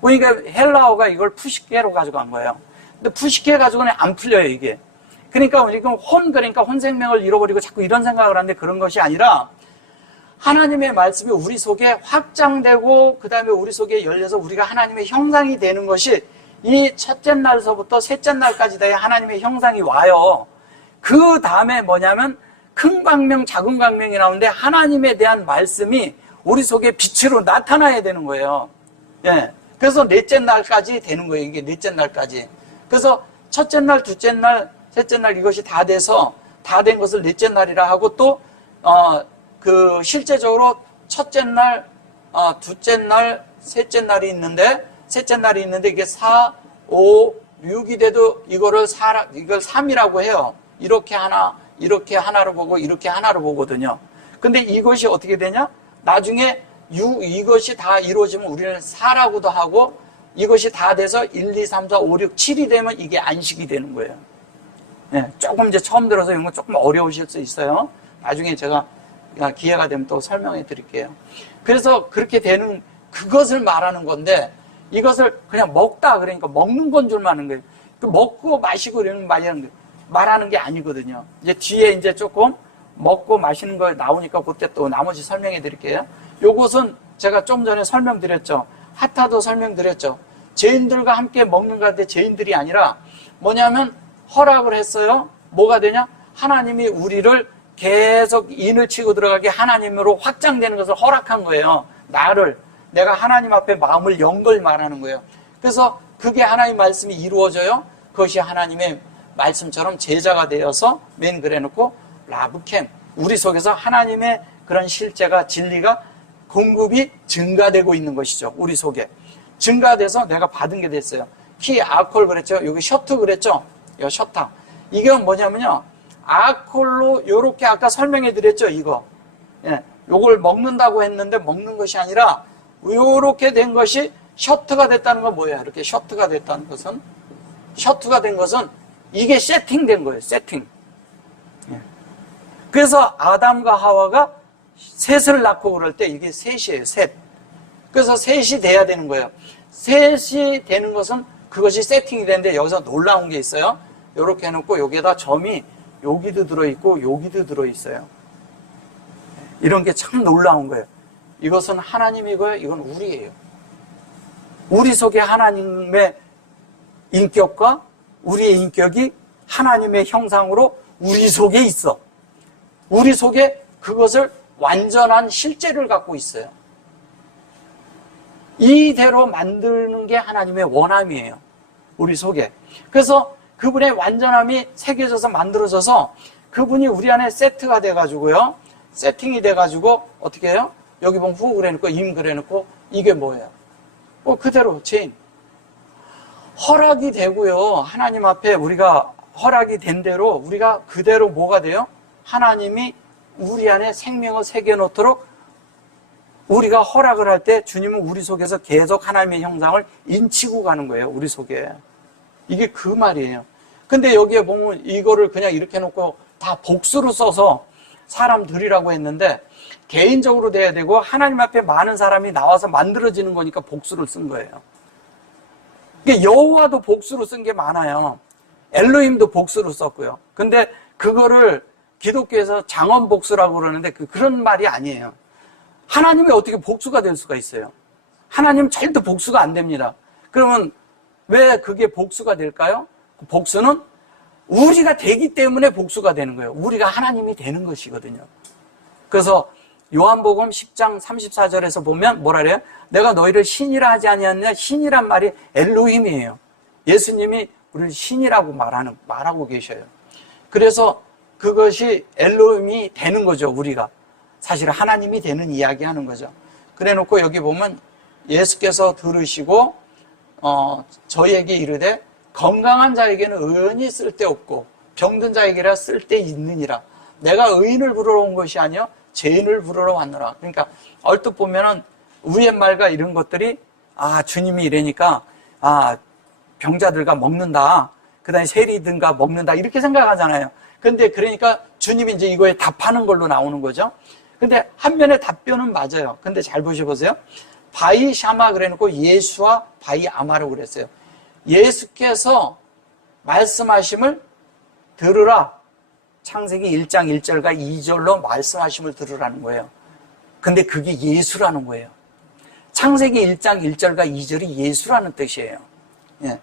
그러니까 헬라어가 이걸 푸시케로 가져간 거예요. 근데 푸시케 가지고는 안 풀려요, 이게. 그러니까 지금 그러니까 혼생명을 잃어버리고 자꾸 이런 생각을 하는데 그런 것이 아니라 하나님의 말씀이 우리 속에 확장되고 그 다음에 우리 속에 열려서 우리가 하나님의 형상이 되는 것이 이 첫째 날서부터 셋째 날까지 다 하나님의 형상이 와요. 그 다음에 뭐냐면 큰 광명, 작은 광명이 나오는데 하나님에 대한 말씀이 우리 속에 빛으로 나타나야 되는 거예요. 예. 그래서 넷째 날까지 되는 거예요. 이게 넷째 날까지. 그래서 첫째 날, 둘째 날, 셋째 날 이것이 다 돼서 다 된 것을 넷째 날이라 하고 또 실제적으로 첫째 날, 둘째 날, 셋째 날이 있는데 이게 4, 5, 6이 돼도 이걸 3이라고 해요. 이렇게 하나로 보고 이렇게 하나로 보거든요. 근데 이것이 어떻게 되냐? 나중에 이것이 다 이루어지면 우리는 4라고도 하고 이것이 다 돼서 1, 2, 3, 4, 5, 6, 7이 되면 이게 안식이 되는 거예요. 네, 조금 이제 처음 들어서 이런 거 조금 어려우실 수 있어요. 나중에 제가 기회가 되면 또 설명해 드릴게요. 그래서 그렇게 되는 그것을 말하는 건데 이것을 그냥 먹다 그러니까 먹는 건 줄 아는 거예요. 그 먹고 마시고 이런 말하는 게 아니거든요. 이제 뒤에 이제 조금 먹고 마시는 거 나오니까 그때 또 나머지 설명해 드릴게요. 요것은 제가 좀 전에 설명드렸죠. 하타도 설명드렸죠. 죄인들과 함께 먹는 건데 죄인들이 아니라 뭐냐면 허락을 했어요. 뭐가 되냐? 하나님이 우리를 계속 인을 치고 들어가게 하나님으로 확장되는 것을 허락한 거예요. 내가 하나님 앞에 마음을 연 걸 말하는 거예요. 그래서 그게 하나님 말씀이 이루어져요. 그것이 하나님의 말씀처럼 제자가 되어서 맨 그래 놓고 라브캠 우리 속에서 하나님의 그런 실제가 진리가 공급이 증가되고 있는 것이죠. 우리 속에. 증가돼서 내가 받은 게 됐어요. 키, 아콜 그랬죠. 여기 셔트 그랬죠. 이 셔타. 이게 뭐냐면요. 아콜로 요렇게 아까 설명해 드렸죠. 이거. 예. 요걸 먹는다고 했는데 먹는 것이 아니라 요렇게 된 것이 셔트가 됐다는 건 뭐예요? 이렇게 셔트가 됐다는 것은 셔트가 된 것은 이게 세팅된 거예요. 세팅. 예. 그래서 아담과 하와가 셋을 낳고 그럴 때 이게 셋이에요. 셋. 그래서 셋이 돼야 되는 거예요. 셋이 되는 것은 그것이 세팅이 되는데 여기서 놀라운 게 있어요. 이렇게 해놓고 여기에다 점이 여기도 들어있고 여기도 들어있어요. 이런 게 참 놀라운 거예요. 이것은 하나님이고요. 이건 우리예요. 우리 속에 하나님의 인격과 우리의 인격이 하나님의 형상으로 우리 속에 있어. 우리 속에 그것을 완전한 실제를 갖고 있어요. 이대로 만드는 게 하나님의 원함이에요. 우리 속에. 그래서 그분의 완전함이 새겨져서 만들어져서 그분이 우리 안에 세트가 돼가지고요. 세팅이 돼가지고 어떻게 해요? 여기 보면 후 그래놓고 임 그래놓고 이게 뭐예요? 그대로 체인. 허락이 되고요. 하나님 앞에 우리가 허락이 된 대로 우리가 그대로 뭐가 돼요? 하나님이 우리 안에 생명을 새겨놓도록 우리가 허락을 할 때 주님은 우리 속에서 계속 하나님의 형상을 인치고 가는 거예요. 우리 속에. 이게 그 말이에요. 근데 여기에 보면 이거를 그냥 이렇게 해놓고 다 복수로 써서 사람들이라고 했는데 개인적으로 돼야 되고 하나님 앞에 많은 사람이 나와서 만들어지는 거니까 복수를 쓴 거예요. 그러니까 여호와도 복수로 쓴 게 많아요. 엘로힘도 복수로 썼고요. 근데 그거를 기독교에서 장원복수라고 그러는데 그런 말이 아니에요. 하나님이 어떻게 복수가 될 수가 있어요? 하나님 절대 복수가 안 됩니다. 그러면 왜 그게 복수가 될까요? 복수는 우리가 되기 때문에 복수가 되는 거예요. 우리가 하나님이 되는 것이거든요. 그래서 요한복음 10장 34절에서 보면 뭐라 그래요? 내가 너희를 신이라 하지 아니하느냐? 신이란 말이 엘로힘이에요. 예수님이 우리를 신이라고 말하고 계셔요. 그래서 그것이 엘로힘이 되는 거죠, 우리가. 사실 하나님이 되는 이야기 하는 거죠. 그래 놓고 여기 보면 예수께서 들으시고, 저희에게 이르되, 건강한 자에게는 의인이 쓸데없고, 병든 자에게라 쓸데있느니라. 내가 의인을 부르러 온 것이 아니요 죄인을 부르러 왔노라. 그러니까 얼뜻 보면은 위의 말과 이런 것들이 주님이 이래니까 병자들과 먹는다. 그다음에 세리든가 먹는다. 이렇게 생각하잖아요. 근데 그러니까 주님이 이제 이거에 답하는 걸로 나오는 거죠. 근데 한 면의 답변은 맞아요. 근데 잘 보셔보세요. 바이 샤마 그래놓고 예수와 바이 아마라고 그랬어요. 예수께서 말씀하심을 들으라. 창세기 1장 1절과 2절로 말씀하심을 들으라는 거예요. 근데 그게 예수라는 거예요. 창세기 1장 1절과 2절이 예수라는 뜻이에요. 예.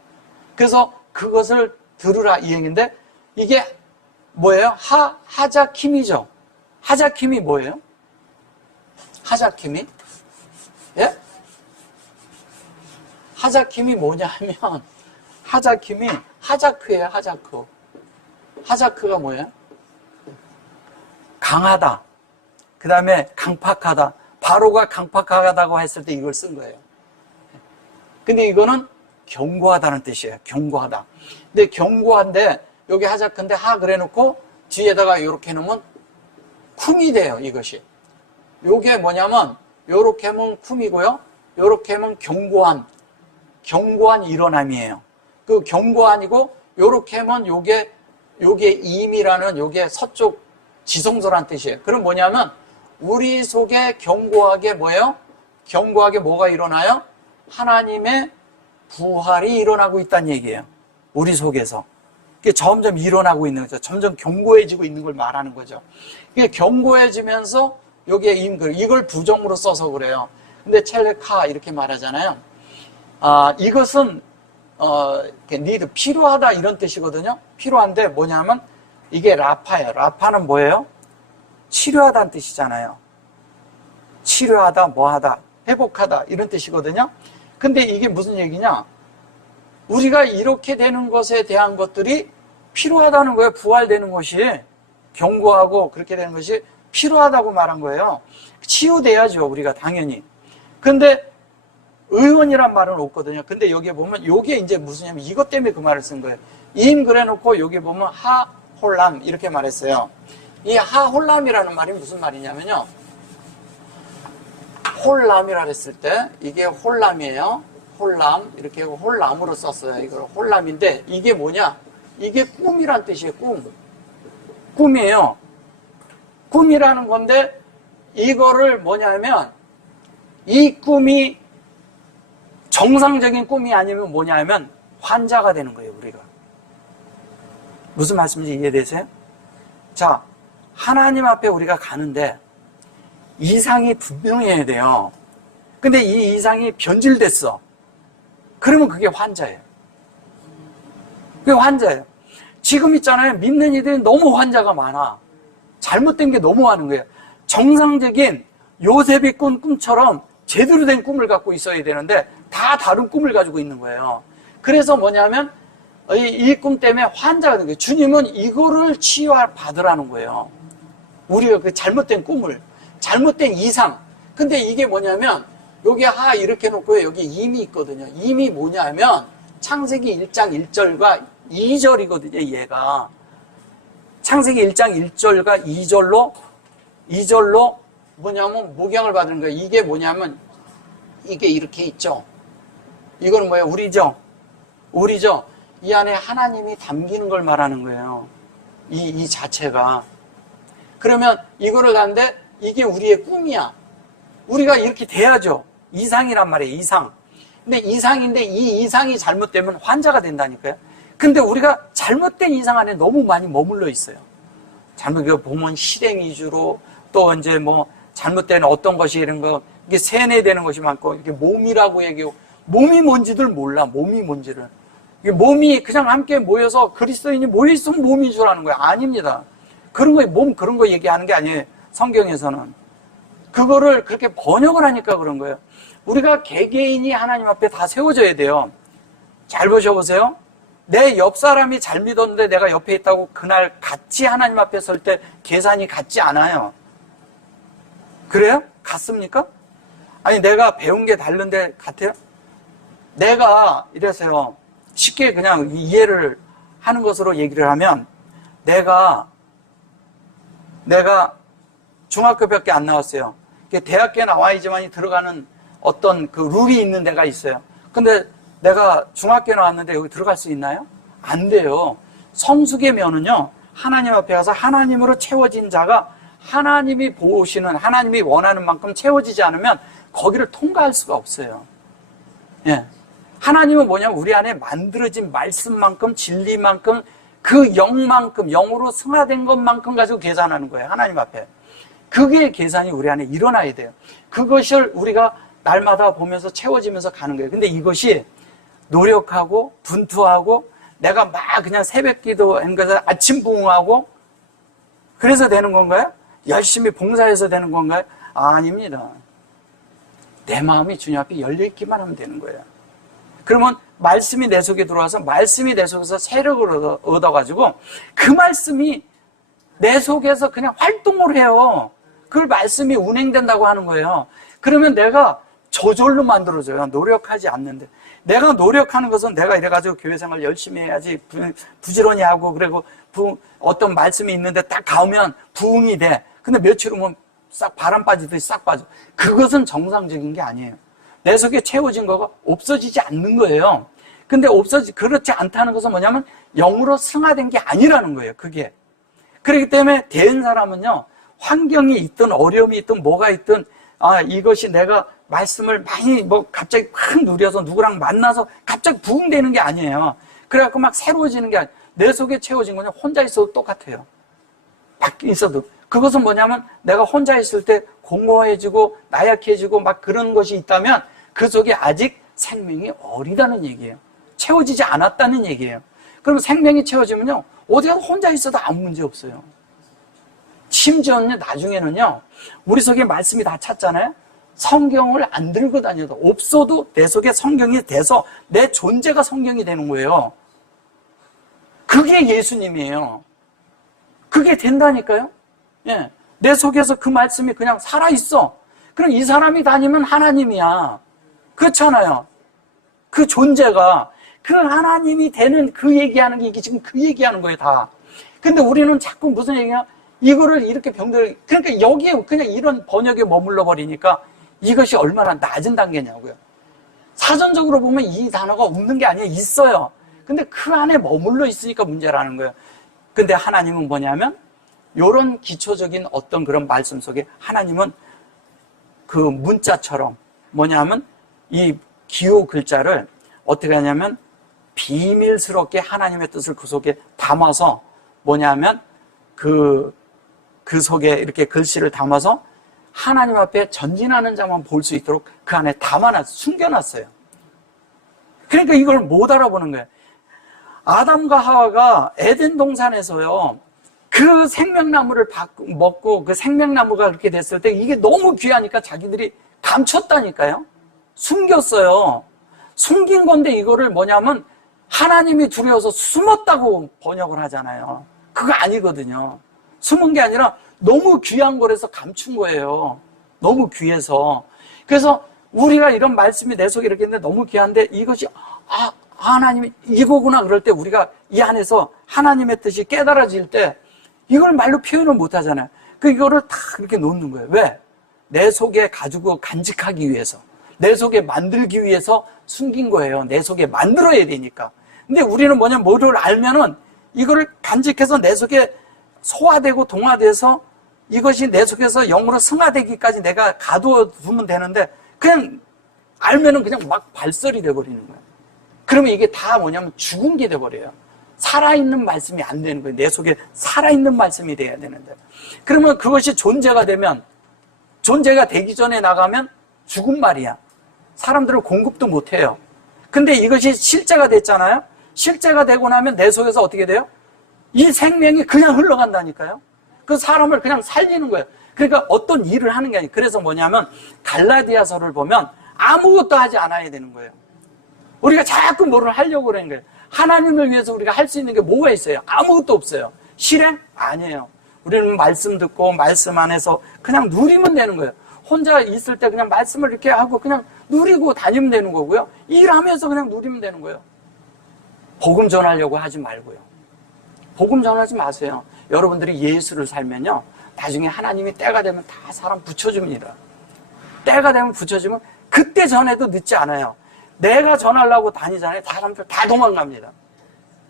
그래서 그것을 들으라 이 얘기인데 이게 뭐예요? 하자킴이죠. 하자킴이 뭐예요? 하자킴이? 예? 하자킴이 뭐냐 하면 하자킴이 하자크예요. 하자크. 하자크가 뭐예요? 강하다. 그 다음에 강팍하다. 바로가 강팍하다고 했을 때 이걸 쓴 거예요. 근데 이거는 견고하다는 뜻이에요. 견고하다. 근데 견고한데 여기 하자크인데 그래 놓고 뒤에다가 이렇게 놓으면 쿰이 돼요. 이것이. 요게 뭐냐면 요렇게 하면 쿰이고요. 요렇게 하면 견고한 일어남이에요. 그 견고한이고 요렇게 하면 요게 임이라는 요게 서쪽 지성소란 뜻이에요. 그럼 뭐냐면 우리 속에 견고하게 뭐예요? 견고하게 뭐가 일어나요? 하나님의 부활이 일어나고 있다는 얘기예요. 우리 속에서. 그게 점점 일어나고 있는 거죠. 점점 견고해지고 있는 걸 말하는 거죠. 이게 견고해지면서 여기에 이걸 부정으로 써서 그래요. 근데 첼레카 이렇게 말하잖아요. 이것은 need 필요하다 이런 뜻이거든요. 필요한데 뭐냐면 이게 라파예요. 라파는 뭐예요? 치료하다는 뜻이잖아요. 치료하다, 뭐하다, 회복하다 이런 뜻이거든요. 근데 이게 무슨 얘기냐? 우리가 이렇게 되는 것에 대한 것들이 필요하다는 거예요. 부활되는 것이 견고하고 그렇게 되는 것이 필요하다고 말한 거예요. 치유돼야죠, 우리가 당연히. 근데 의원이란 말은 없거든요. 근데 여기에 보면 요게 이제 무슨냐면 이것 때문에 그 말을 쓴 거예요. 임 그래놓고 여기 보면 하홀람 이렇게 말했어요. 이 하홀람이라는 말이 무슨 말이냐면요. 홀람이라 했을 때 이게 홀람이에요. 홀람 이렇게 홀람으로 썼어요. 이걸 홀람인데 이게 뭐냐? 이게 꿈이란 뜻이에요. 꿈이에요. 꿈이라는 건데 이거를 뭐냐면 이 꿈이 정상적인 꿈이 아니면 뭐냐면 환자가 되는 거예요. 우리가 무슨 말씀인지 이해되세요? 자, 하나님 앞에 우리가 가는데 이상이 분명해야 돼요. 근데 이 이상이 변질됐어. 그러면 그게 환자예요. 그게 환자예요. 지금 있잖아요. 믿는 이들이 너무 환자가 많아. 잘못된 게 너무 많은 거예요. 정상적인 요셉이 꾼 꿈처럼 제대로 된 꿈을 갖고 있어야 되는데 다 다른 꿈을 가지고 있는 거예요. 그래서 뭐냐면 이 꿈 때문에 환자가 된 거예요. 주님은 이거를 치유받으라는 거예요. 우리가 그 잘못된 꿈을, 잘못된 이상. 근데 이게 뭐냐면 여기 하 이렇게 놓고 여기 임이 있거든요. 임이 뭐냐면 창세기 1장 1절과 2절이거든요. 얘가 창세기 1장 1절과 2절로 뭐냐면 목양을 받는 거예요. 이게 뭐냐면 이게 이렇게 있죠. 이거는 뭐예요? 우리죠. 이 안에 하나님이 담기는 걸 말하는 거예요. 이 자체가. 그러면 이거를 가는데 이게 우리의 꿈이야. 우리가 이렇게 돼야죠. 이상이란 말이에요. 이상. 근데 이상인데 이 이상이 잘못되면 환자가 된다니까요. 근데 우리가 잘못된 이상 안에 너무 많이 머물러 있어요. 잘못 보면 실행 위주로 또 이제 뭐 잘못된 어떤 것이 이런 거 이게 세뇌되는 것이 많고 이렇게 몸이라고 얘기하고 몸이 뭔지들 몰라. 몸이 뭔지를. 이게 몸이 그냥 함께 모여서 그리스도인이 모여 있으면 몸인 줄 아는 거예요. 아닙니다. 그런 거 몸 그런 거 얘기하는 게 아니에요. 성경에서는 그거를 그렇게 번역을 하니까 그런 거예요. 우리가 개개인이 하나님 앞에 다 세워져야 돼요. 잘 보셔보세요. 내 옆 사람이 잘 믿었는데 내가 옆에 있다고 그날 같이 하나님 앞에 설 때 계산이 같지 않아요. 그래요? 같습니까? 아니 내가 배운 게 다른데 같아요? 내가 이래서요. 쉽게 그냥 이해를 하는 것으로 얘기를 하면 내가 중학교밖에 안 나왔어요. 대학교에 나와야지만 들어가는 어떤 그 룰이 있는 데가 있어요. 근데 내가 중학교에 나왔는데 여기 들어갈 수 있나요? 안 돼요. 성숙의 면은요. 하나님 앞에 가서 하나님으로 채워진 자가 하나님이 보시는 하나님이 원하는 만큼 채워지지 않으면 거기를 통과할 수가 없어요. 예. 하나님은 뭐냐면 우리 안에 만들어진 말씀만큼 진리만큼 그 영만큼 영으로 승화된 것만큼 가지고 계산하는 거예요. 하나님 앞에. 그게 계산이 우리 안에 일어나야 돼요. 그것을 우리가 날마다 보면서 채워지면서 가는 거예요. 근데 이것이 노력하고 분투하고 내가 막 그냥 새벽 기도한 것을 아침 부흥하고 그래서 되는 건가요? 열심히 봉사해서 되는 건가요? 아닙니다. 내 마음이 주님 앞에 열려있기만 하면 되는 거예요. 그러면 말씀이 내 속에 들어와서 말씀이 내 속에서 세력을 얻어가지고 그 말씀이 내 속에서 그냥 활동을 해요. 그걸 말씀이 운행된다고 하는 거예요. 그러면 내가 저절로 만들어져요. 노력하지 않는데. 내가 노력하는 것은 내가 이래가지고 교회생활 열심히 해야지 부지런히 하고 그리고 어떤 말씀이 있는데 딱 가면 부흥이 돼. 근데 며칠 후면 싹 바람 빠지듯이 싹 빠져. 그것은 정상적인 게 아니에요. 내 속에 채워진 거가 없어지지 않는 거예요. 근데 그렇지 않다는 것은 뭐냐면 영으로 승화된 게 아니라는 거예요. 그게. 그렇기 때문에 된 사람은요, 환경이 있든 어려움이 있든 뭐가 있든, 이것이 내가 말씀을 많이 갑자기 확 누려서 누구랑 만나서 갑자기 부흥되는 게 아니에요. 그래갖고 막 새로워지는 게 아니에요. 내 속에 채워진 거는 혼자 있어도 똑같아요. 밖에 있어도. 그것은 뭐냐면 내가 혼자 있을 때 공허해지고 나약해지고 막 그런 것이 있다면 그 속에 아직 생명이 어리다는 얘기예요. 채워지지 않았다는 얘기예요. 그럼 생명이 채워지면요, 어디 가서 혼자 있어도 아무 문제 없어요. 심지어는 나중에는요, 우리 속에 말씀이 다 찼잖아요. 성경을 안 들고 다녀도 없어도 내 속에 성경이 돼서 내 존재가 성경이 되는 거예요. 그게 예수님이에요. 그게 된다니까요. 예. 내 속에서 그 말씀이 그냥 살아있어. 그럼 이 사람이 다니면 하나님이야. 그렇잖아요. 그 존재가 그 하나님이 되는 그 얘기하는 게 이게 지금 그 얘기하는 거예요, 다. 근데 우리는 자꾸 무슨 얘기냐? 이거를 이렇게 그러니까 여기에 그냥 이런 번역에 머물러 버리니까 이것이 얼마나 낮은 단계냐고요. 사전적으로 보면 이 단어가 없는 게 아니에요. 있어요. 근데 그 안에 머물러 있으니까 문제라는 거예요. 근데 하나님은 뭐냐면 이런 기초적인 어떤 그런 말씀 속에 하나님은 그 문자처럼 뭐냐면 이 기호 글자를 어떻게 하냐면 비밀스럽게 하나님의 뜻을 그 속에 담아서 뭐냐면 그 속에 이렇게 글씨를 담아서 하나님 앞에 전진하는 자만 볼 수 있도록 그 안에 숨겨놨어요. 그러니까 이걸 못 알아보는 거예요. 아담과 하와가 에덴 동산에서요, 그 생명나무를 먹고 그 생명나무가 그렇게 됐을 때 이게 너무 귀하니까 자기들이 감췄다니까요. 숨겼어요. 숨긴 건데 이거를 뭐냐면 하나님이 두려워서 숨었다고 번역을 하잖아요. 그거 아니거든요. 숨은 게 아니라 너무 귀한 거라서 감춘 거예요. 너무 귀해서. 그래서 우리가 이런 말씀이 내 속에 이렇게 있는데 너무 귀한데 이것이 하나님이 이거구나 그럴 때 우리가 이 안에서 하나님의 뜻이 깨달아질 때 이걸 말로 표현을 못 하잖아요. 이거를 다 그렇게 놓는 거예요. 왜? 내 속에 가지고 간직하기 위해서, 내 속에 만들기 위해서 숨긴 거예요. 내 속에 만들어야 되니까. 근데 우리는 뭐를 알면은 이거를 간직해서 내 속에 소화되고 동화돼서 이것이 내 속에서 영으로 승화되기까지 내가 가둬두면 되는데 그냥 알면은 그냥 막 발설이 돼버리는 거예요. 그러면 이게 다 뭐냐면 죽은 게 돼버려요. 살아있는 말씀이 안 되는 거예요. 내 속에 살아있는 말씀이 돼야 되는데. 그러면 그것이 존재가 되면, 존재가 되기 전에 나가면 죽은 말이야. 사람들을 공급도 못 해요. 근데 이것이 실제가 됐잖아요. 실제가 되고 나면 내 속에서 어떻게 돼요? 이 생명이 그냥 흘러간다니까요. 그 사람을 그냥 살리는 거예요. 그러니까 어떤 일을 하는 게 아니에요. 그래서 뭐냐면 갈라디아서를 보면 아무것도 하지 않아야 되는 거예요. 우리가 자꾸 뭐를 하려고 그러는 거예요. 하나님을 위해서 우리가 할 수 있는 게 뭐가 있어요? 아무것도 없어요. 실행? 아니에요. 우리는 말씀 듣고 말씀 안에서 그냥 누리면 되는 거예요. 혼자 있을 때 그냥 말씀을 이렇게 하고 그냥 누리고 다니면 되는 거고요. 일하면서 그냥 누리면 되는 거예요. 복음 전하려고 하지 말고요. 복음 전하지 마세요. 여러분들이 예수를 살면요, 나중에 하나님이 때가 되면 다 사람 붙여줍니다. 때가 되면 붙여주면 그때 전해도 늦지 않아요. 내가 전하려고 다니잖아요. 사람들 다 도망갑니다.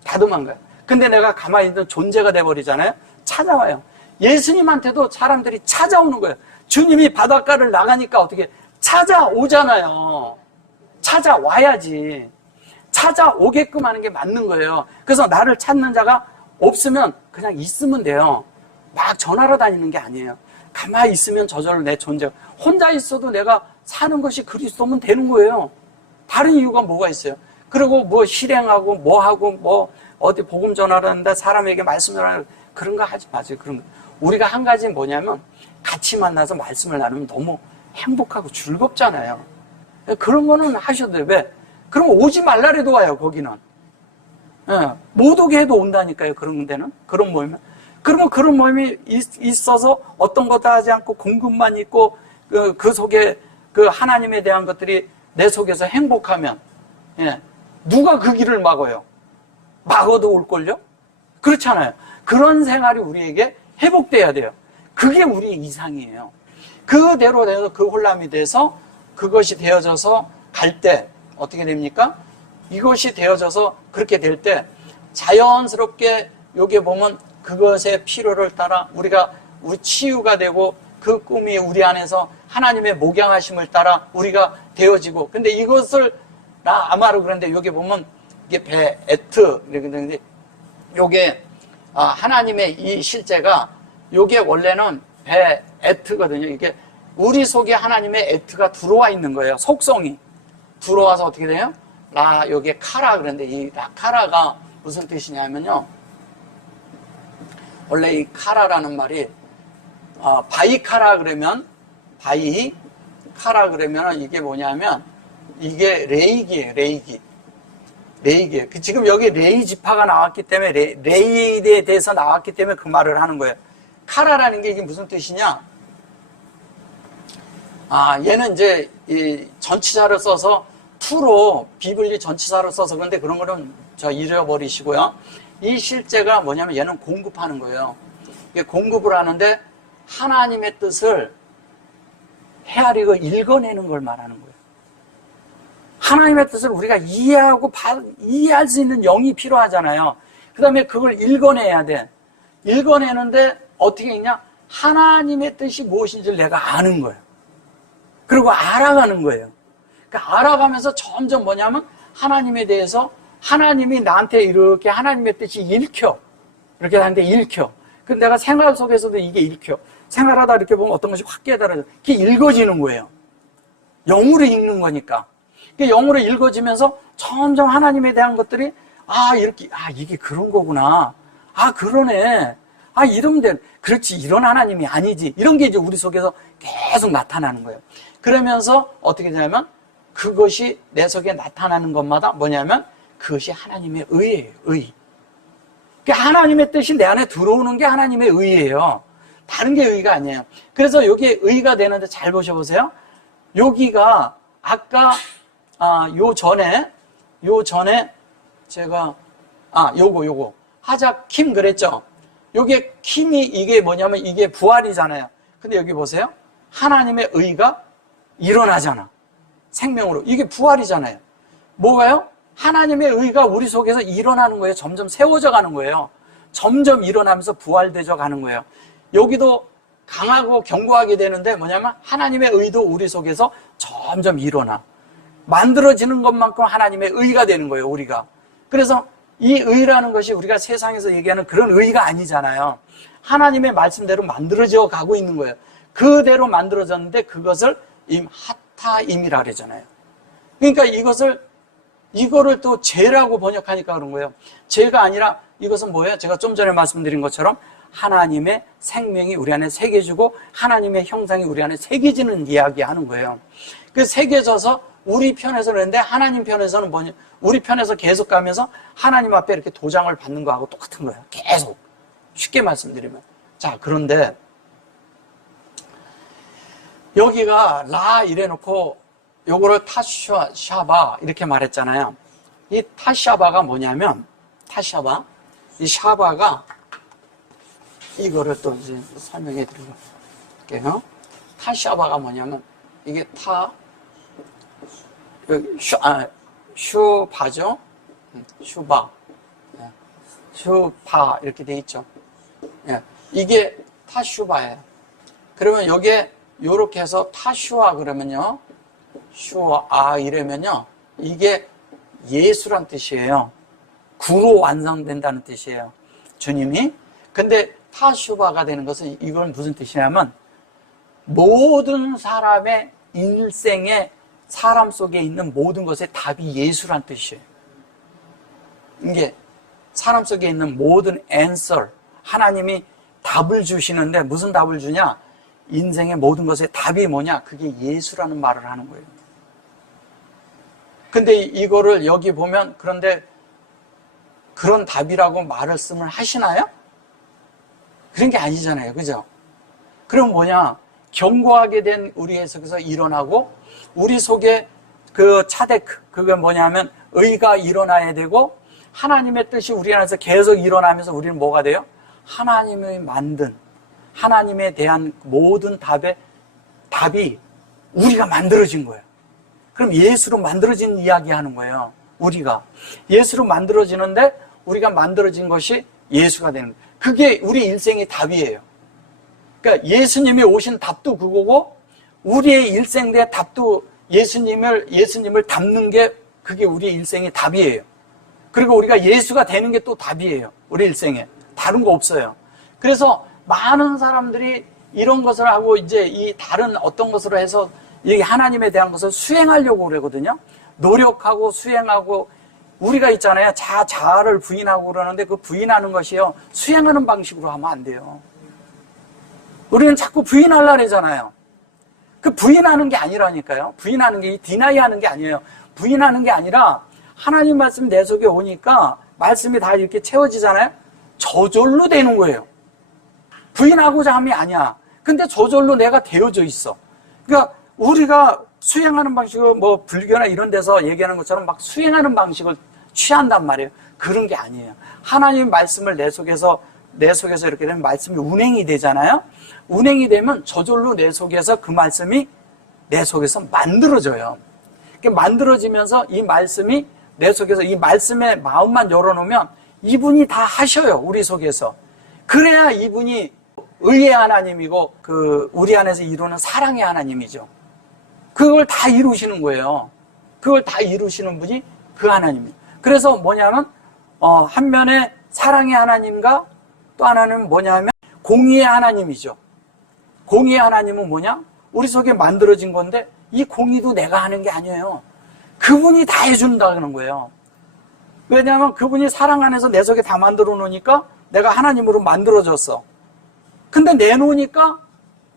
다 도망가요. 근데 내가 가만히 있는 존재가 돼버리잖아요. 찾아와요. 예수님한테도 사람들이 찾아오는 거예요. 주님이 바닷가를 나가니까 어떻게 찾아오잖아요. 찾아와야지. 찾아오게끔 하는 게 맞는 거예요. 그래서 나를 찾는 자가 없으면 그냥 있으면 돼요. 막 전하러 다니는 게 아니에요. 가만히 있으면 저절로 내 존재가, 혼자 있어도 내가 사는 것이 그리스도면 되는 거예요. 다른 이유가 뭐가 있어요? 그리고 뭐 실행하고 뭐 하고 뭐 어디 복음 전하는데 사람에게 말씀 전하는 그런 거 하지 마세요. 그런 거. 우리가 한 가지는 뭐냐면 같이 만나서 말씀을 나누면 너무 행복하고 즐겁잖아요. 그런 거는 하셔도 돼요. 왜? 그럼 오지 말라래도 와요, 거기는. 예, 못 오게 해도 온다니까요, 그런 데는. 그런 모임은. 그러면 그런 모임이 있어서 어떤 것도 하지 않고 공급만 있고 그 속에 그 하나님에 대한 것들이 내 속에서 행복하면, 예, 누가 그 길을 막아요? 막아도 올걸요? 그렇잖아요. 그런 생활이 우리에게 회복돼야 돼요. 그게 우리의 이상이에요. 그대로 돼서 그 혼람이 돼서 그것이 되어져서 갈 때 어떻게 됩니까? 이것이 되어져서 그렇게 될 때 자연스럽게 여기 보면 그것의 필요를 따라 우리가 우리 치유가 되고 그 꿈이 우리 안에서 하나님의 목양하심을 따라 우리가 되어지고, 근데 이것을 나 아마로 그런데 여기 보면 이게 베에트 이렇게 요게 하나님의 이 실제가 요게 원래는 베에트거든요. 이게 우리 속에 하나님의 에트가 들어와 있는 거예요. 속성이 들어와서 어떻게 돼요? 여기에 카라 그런데 이 카라가 무슨 뜻이냐면요. 원래 이 카라라는 말이 바이카라 그러면 바이카라 그러면 이게 뭐냐면 이게 레이기예요. 레이기예요. 지금 여기 레이 지파가 나왔기 때문에 레이에 대해서 나왔기 때문에 그 말을 하는 거예요. 카라라는 게 이게 무슨 뜻이냐? 얘는 이제 이 전치사를 써서 투로 비블리 전치사를 써서 그런데 그런 거는 저 잃어버리시고요. 이 실제가 뭐냐면 얘는 공급하는 거예요. 이게 공급을 하는데 하나님의 뜻을 헤아리고 읽어내는 걸 말하는 거예요. 하나님의 뜻을 우리가 이해하고 이해할 수 있는 영이 필요하잖아요. 그 다음에 그걸 읽어내야 돼. 읽어내는데 어떻게 읽냐? 하나님의 뜻이 무엇인지를 내가 아는 거예요. 그리고 알아가는 거예요. 그러니까 알아가면서 점점 뭐냐면 하나님에 대해서 하나님이 나한테 이렇게 하나님의 뜻이 읽혀. 이렇게 나한테 읽혀. 근데 내가 생활 속에서도 이게 읽혀. 생활하다 이렇게 보면 어떤 것이 확 깨달아져. 그게 읽어지는 거예요. 영으로 읽는 거니까. 영으로 읽어지면서 점점 하나님에 대한 것들이 이게 그런 거구나. 그러네. 이러면 돼. 그렇지. 이런 하나님이 아니지. 이런 게 이제 우리 속에서 계속 나타나는 거예요. 그러면서 어떻게 되냐면 그것이 내 속에 나타나는 것마다 뭐냐면 그것이 하나님의 의예요. 의. 그러니까 하나님의 뜻이 내 안에 들어오는 게 하나님의 의예요. 다른 게 의가 아니에요. 그래서 여기에 의가 되는데 잘 보셔보세요. 여기가 아까 요 전에 제가 요거 하자킴 그랬죠. 요게 킴이 이게 뭐냐면 이게 부활이잖아요. 근데 여기 보세요. 하나님의 의가 일어나잖아. 생명으로. 이게 부활이잖아요. 뭐가요? 하나님의 의가 우리 속에서 일어나는 거예요. 점점 세워져 가는 거예요. 점점 일어나면서 부활되져 가는 거예요. 여기도 강하고 견고하게 되는데 뭐냐면 하나님의 의도 우리 속에서 점점 일어나. 만들어지는 것만큼 하나님의 의가 되는 거예요, 우리가. 그래서 이 의라는 것이 우리가 세상에서 얘기하는 그런 의가 아니잖아요. 하나님의 말씀대로 만들어져 가고 있는 거예요. 그대로 만들어졌는데 그것을 하타임이라 그러잖아요. 그러니까 이거를 또 죄라고 번역하니까 그런 거예요. 죄가 아니라 이것은 뭐예요? 제가 좀 전에 말씀드린 것처럼 하나님의 생명이 우리 안에 새겨지고 하나님의 형상이 우리 안에 새겨지는 이야기하는 거예요. 그 새겨져서 우리 편에서 그랬는데 하나님 편에서는 뭐냐? 우리 편에서 계속 가면서 하나님 앞에 이렇게 도장을 받는 거하고 똑같은 거예요. 계속. 쉽게 말씀드리면. 자, 그런데 여기가 라 이래놓고 요거를 타샤바 이렇게 말했잖아요. 이 타샤바가 뭐냐면 이 샤바가 이거를 또 이제 설명해 드릴게요. 타샤바가 뭐냐면 이게 슈바죠. 슈바 이렇게 돼 있죠. 이게 타슈바예요. 그러면 여기에 요렇게 해서 타슈아 그러면요. 이러면요. 이게 예수란 뜻이에요. 구로 완성된다는 뜻이에요. 주님이. 근데 타슈바가 되는 것은 이건 무슨 뜻이냐면 모든 사람의 일생에 사람 속에 있는 모든 것의 답이 예수란 뜻이에요. 이게 사람 속에 있는 모든 answer, 하나님이 답을 주시는데 무슨 답을 주냐? 인생의 모든 것의 답이 뭐냐? 그게 예수라는 말을 하는 거예요. 근데 이거를 여기 보면 그런데 그런 답이라고 말씀을 하시나요? 그런 게 아니잖아요. 그죠? 그럼 뭐냐? 견고하게 된 우리의 속에서 일어나고 우리 속에 그 차데크, 그게 뭐냐면 의가 일어나야 되고 하나님의 뜻이 우리 안에서 계속 일어나면서 우리는 뭐가 돼요? 하나님이 만든 하나님에 대한 모든 답이 우리가 만들어진 거예요. 그럼 예수로 만들어진 이야기 하는 거예요. 우리가. 예수로 만들어지는데 우리가 만들어진 것이 예수가 되는 거예요. 그게 우리 일생의 답이에요. 그러니까 예수님이 오신 답도 그거고 우리의 일생의 답도 예수님을 닮는 게 그게 우리의 일생의 답이에요. 그리고 우리가 예수가 되는 게 또 답이에요. 우리 일생에. 다른 거 없어요. 그래서 많은 사람들이 이런 것을 하고 이제 이 다른 어떤 것으로 해서 이 하나님에 대한 것을 수행하려고 그러거든요. 노력하고 수행하고 우리가 있잖아요. 자아를 부인하고 그러는데 그 부인하는 것이요. 수행하는 방식으로 하면 안 돼요. 우리는 자꾸 부인하려고 그러잖아요. 그 부인하는 게 아니라니까요. 부인하는 게 디나이 하는 게 아니에요. 부인하는 게 아니라 하나님 말씀 내 속에 오니까 말씀이 다 이렇게 채워지잖아요. 저절로 되는 거예요. 부인하고자 함이 아니야. 근데 저절로 내가 되어져 있어. 그러니까 우리가 수행하는 방식을 뭐 불교나 이런 데서 얘기하는 것처럼 막 수행하는 방식을 취한단 말이에요. 그런 게 아니에요. 하나님 말씀을 내 속에서 이렇게 되면 말씀이 운행이 되잖아요. 운행이 되면 저절로 내 속에서 그 말씀이 내 속에서 만들어져요. 만들어지면서 이 말씀이 내 속에서 이 말씀에 마음만 열어놓으면 이분이 다 하셔요. 우리 속에서. 그래야 이분이 의의 하나님이고 우리 안에서 이루는 사랑의 하나님이죠. 그걸 다 이루시는 거예요. 그걸 다 이루시는 분이 그 하나님이에요. 그래서 뭐냐면 한 면에 사랑의 하나님과 또 하나는 뭐냐면 공의의 하나님이죠. 공의의 하나님은 뭐냐? 우리 속에 만들어진 건데 이 공의도 내가 하는 게 아니에요. 그분이 다 해준다는 거예요. 왜냐하면 그분이 사랑 안에서 내 속에 다 만들어 놓으니까 내가 하나님으로 만들어졌어. 근데 내놓으니까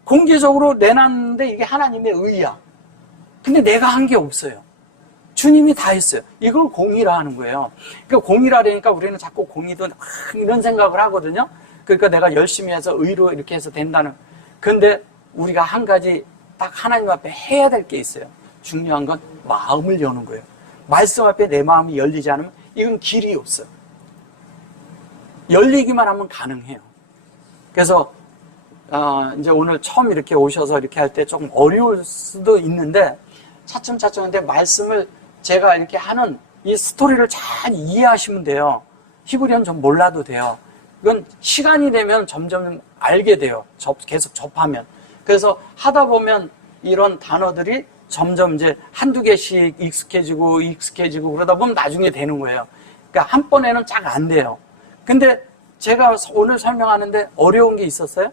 공개적으로 내놨는데 이게 하나님의 의야. 근데 내가 한 게 없어요. 주님이 다 했어요. 이걸 공의라 하는 거예요. 그러니까 공의라니까 우리는 자꾸 공의도 이런 생각을 하거든요. 그러니까 내가 열심히 해서 의로 이렇게 해서 된다는. 근데 우리가 한 가지 딱 하나님 앞에 해야 될 게 있어요. 중요한 건 마음을 여는 거예요. 말씀 앞에 내 마음이 열리지 않으면 이건 길이 없어요. 열리기만 하면 가능해요. 그래서 이제 오늘 처음 이렇게 오셔서 이렇게 할 때 조금 어려울 수도 있는데 차츰차츰 근데 말씀을 제가 이렇게 하는 이 스토리를 잘 이해하시면 돼요. 히브리어는 좀 몰라도 돼요. 이건 시간이 되면 점점 알게 돼요. 계속 접하면. 그래서 하다 보면 이런 단어들이 점점 이제 한두 개씩 익숙해지고 그러다 보면 나중에 되는 거예요. 그러니까 한 번에는 쫙 안 돼요. 근데 제가 오늘 설명하는데 어려운 게 있었어요?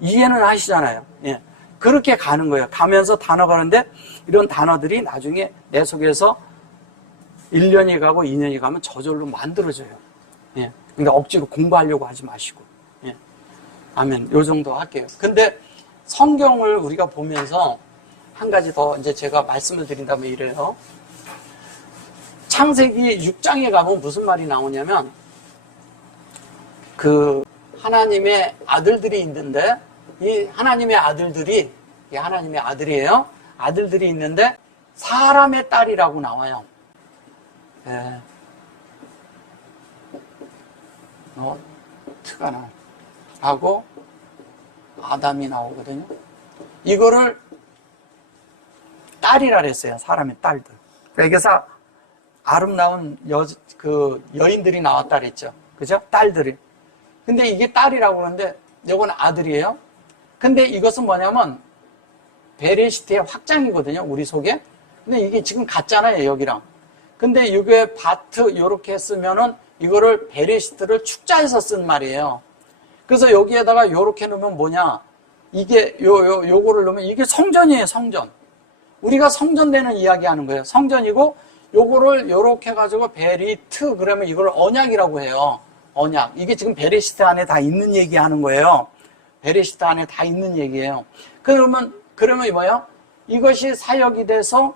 이해는 하시잖아요. 예. 그렇게 가는 거예요. 가면서 단어 가는데 이런 단어들이 나중에 내 속에서 1년이 가고 2년이 가면 저절로 만들어져요. 예. 그러니까 억지로 공부하려고 하지 마시고. 예. 아멘. 요 정도 할게요. 근데 성경을 우리가 보면서 한 가지 더 이제 제가 말씀을 드린다면 이래요. 창세기 6장에 가면 무슨 말이 나오냐면 하나님의 아들들이 있는데 이 하나님의 아들이에요. 아들들이 있는데 사람의 딸이라고 나와요. 예. 트가 나 하고 아담이 나오거든요. 이거를 딸이라 그랬어요. 사람의 딸들. 여기서 아름다운 여인들이 나왔다 그랬죠. 그죠? 딸들이. 근데 이게 딸이라고 그러는데 이건 아들이에요. 근데 이것은 뭐냐면 베레시트의 확장이거든요. 우리 속에. 근데 이게 지금 같잖아요. 여기랑. 근데 이게 바트 요렇게 쓰면은 이거를 베레시트를 축자해서 쓴 말이에요. 그래서 여기에다가 요렇게 넣으면 뭐냐? 이게 요거를 넣으면 이게 성전이에요. 성전. 우리가 성전되는 이야기 하는 거예요. 성전이고 요거를 요렇게 해가지고 베리트 그러면 이걸 언약이라고 해요. 언약. 이게 지금 베레시트 안에 다 있는 얘기 하는 거예요. 베레시트 안에 다 있는 얘기예요. 그러면 뭐예요? 이것이 사역이 돼서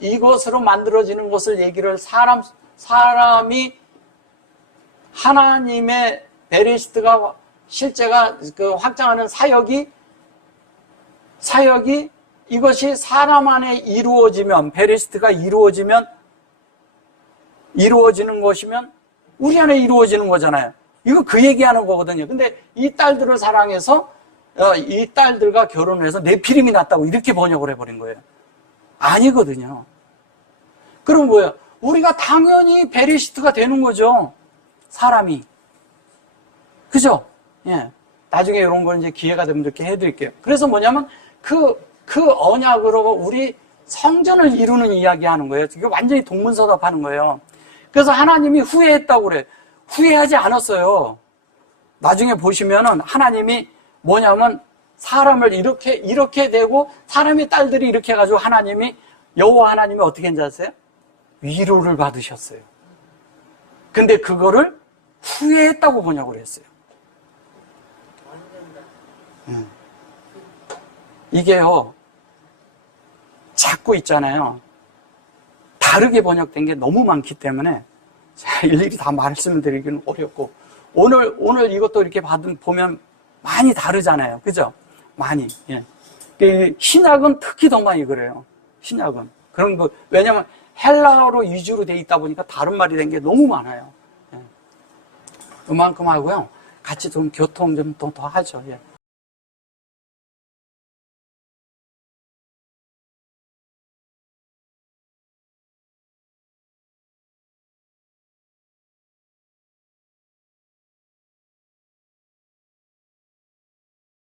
이것으로 만들어지는 것을 얘기를 사람이 하나님의 베레시트가 실제가 확장하는 사역이 이것이 사람 안에 이루어지면 베레시트가 이루어지는 것이면 우리 안에 이루어지는 거잖아요. 이거 그 얘기하는 거거든요. 근데 이 딸들을 사랑해서 이 딸들과 결혼해서 네피림이 났다고 이렇게 번역을 해버린 거예요. 아니거든요. 그럼 뭐예요? 우리가 당연히 베레시트가 되는 거죠. 사람이. 그죠? 예. 나중에 이런 걸 이제 기회가 되면 이렇게 해드릴게요. 그래서 뭐냐면 그 언약으로 우리 성전을 이루는 이야기 하는 거예요. 이게 완전히 동문서답하는 거예요. 그래서 하나님이 후회했다고 그래. 후회하지 않았어요. 나중에 보시면은 하나님이 뭐냐면 사람을 이렇게 되고 사람의 딸들이 이렇게 해가지고 여호와 하나님이 어떻게 했는지 아세요? 위로를 받으셨어요. 근데 그거를 후회했다고 번역을 했어요. 이게요, 자꾸 있잖아요. 다르게 번역된 게 너무 많기 때문에 일일이 다 말씀을 드리기는 어렵고 오늘 이것도 이렇게 보면 많이 다르잖아요. 그죠? 많이. 예. 그 신약은 특히 더 많이 그래요. 신약은. 그런 거, 왜냐면 헬라어로 위주로 돼 있다 보니까 다른 말이 된 게 너무 많아요. 예. 그만큼 하고요. 같이 좀 교통 좀 더 하죠. 예.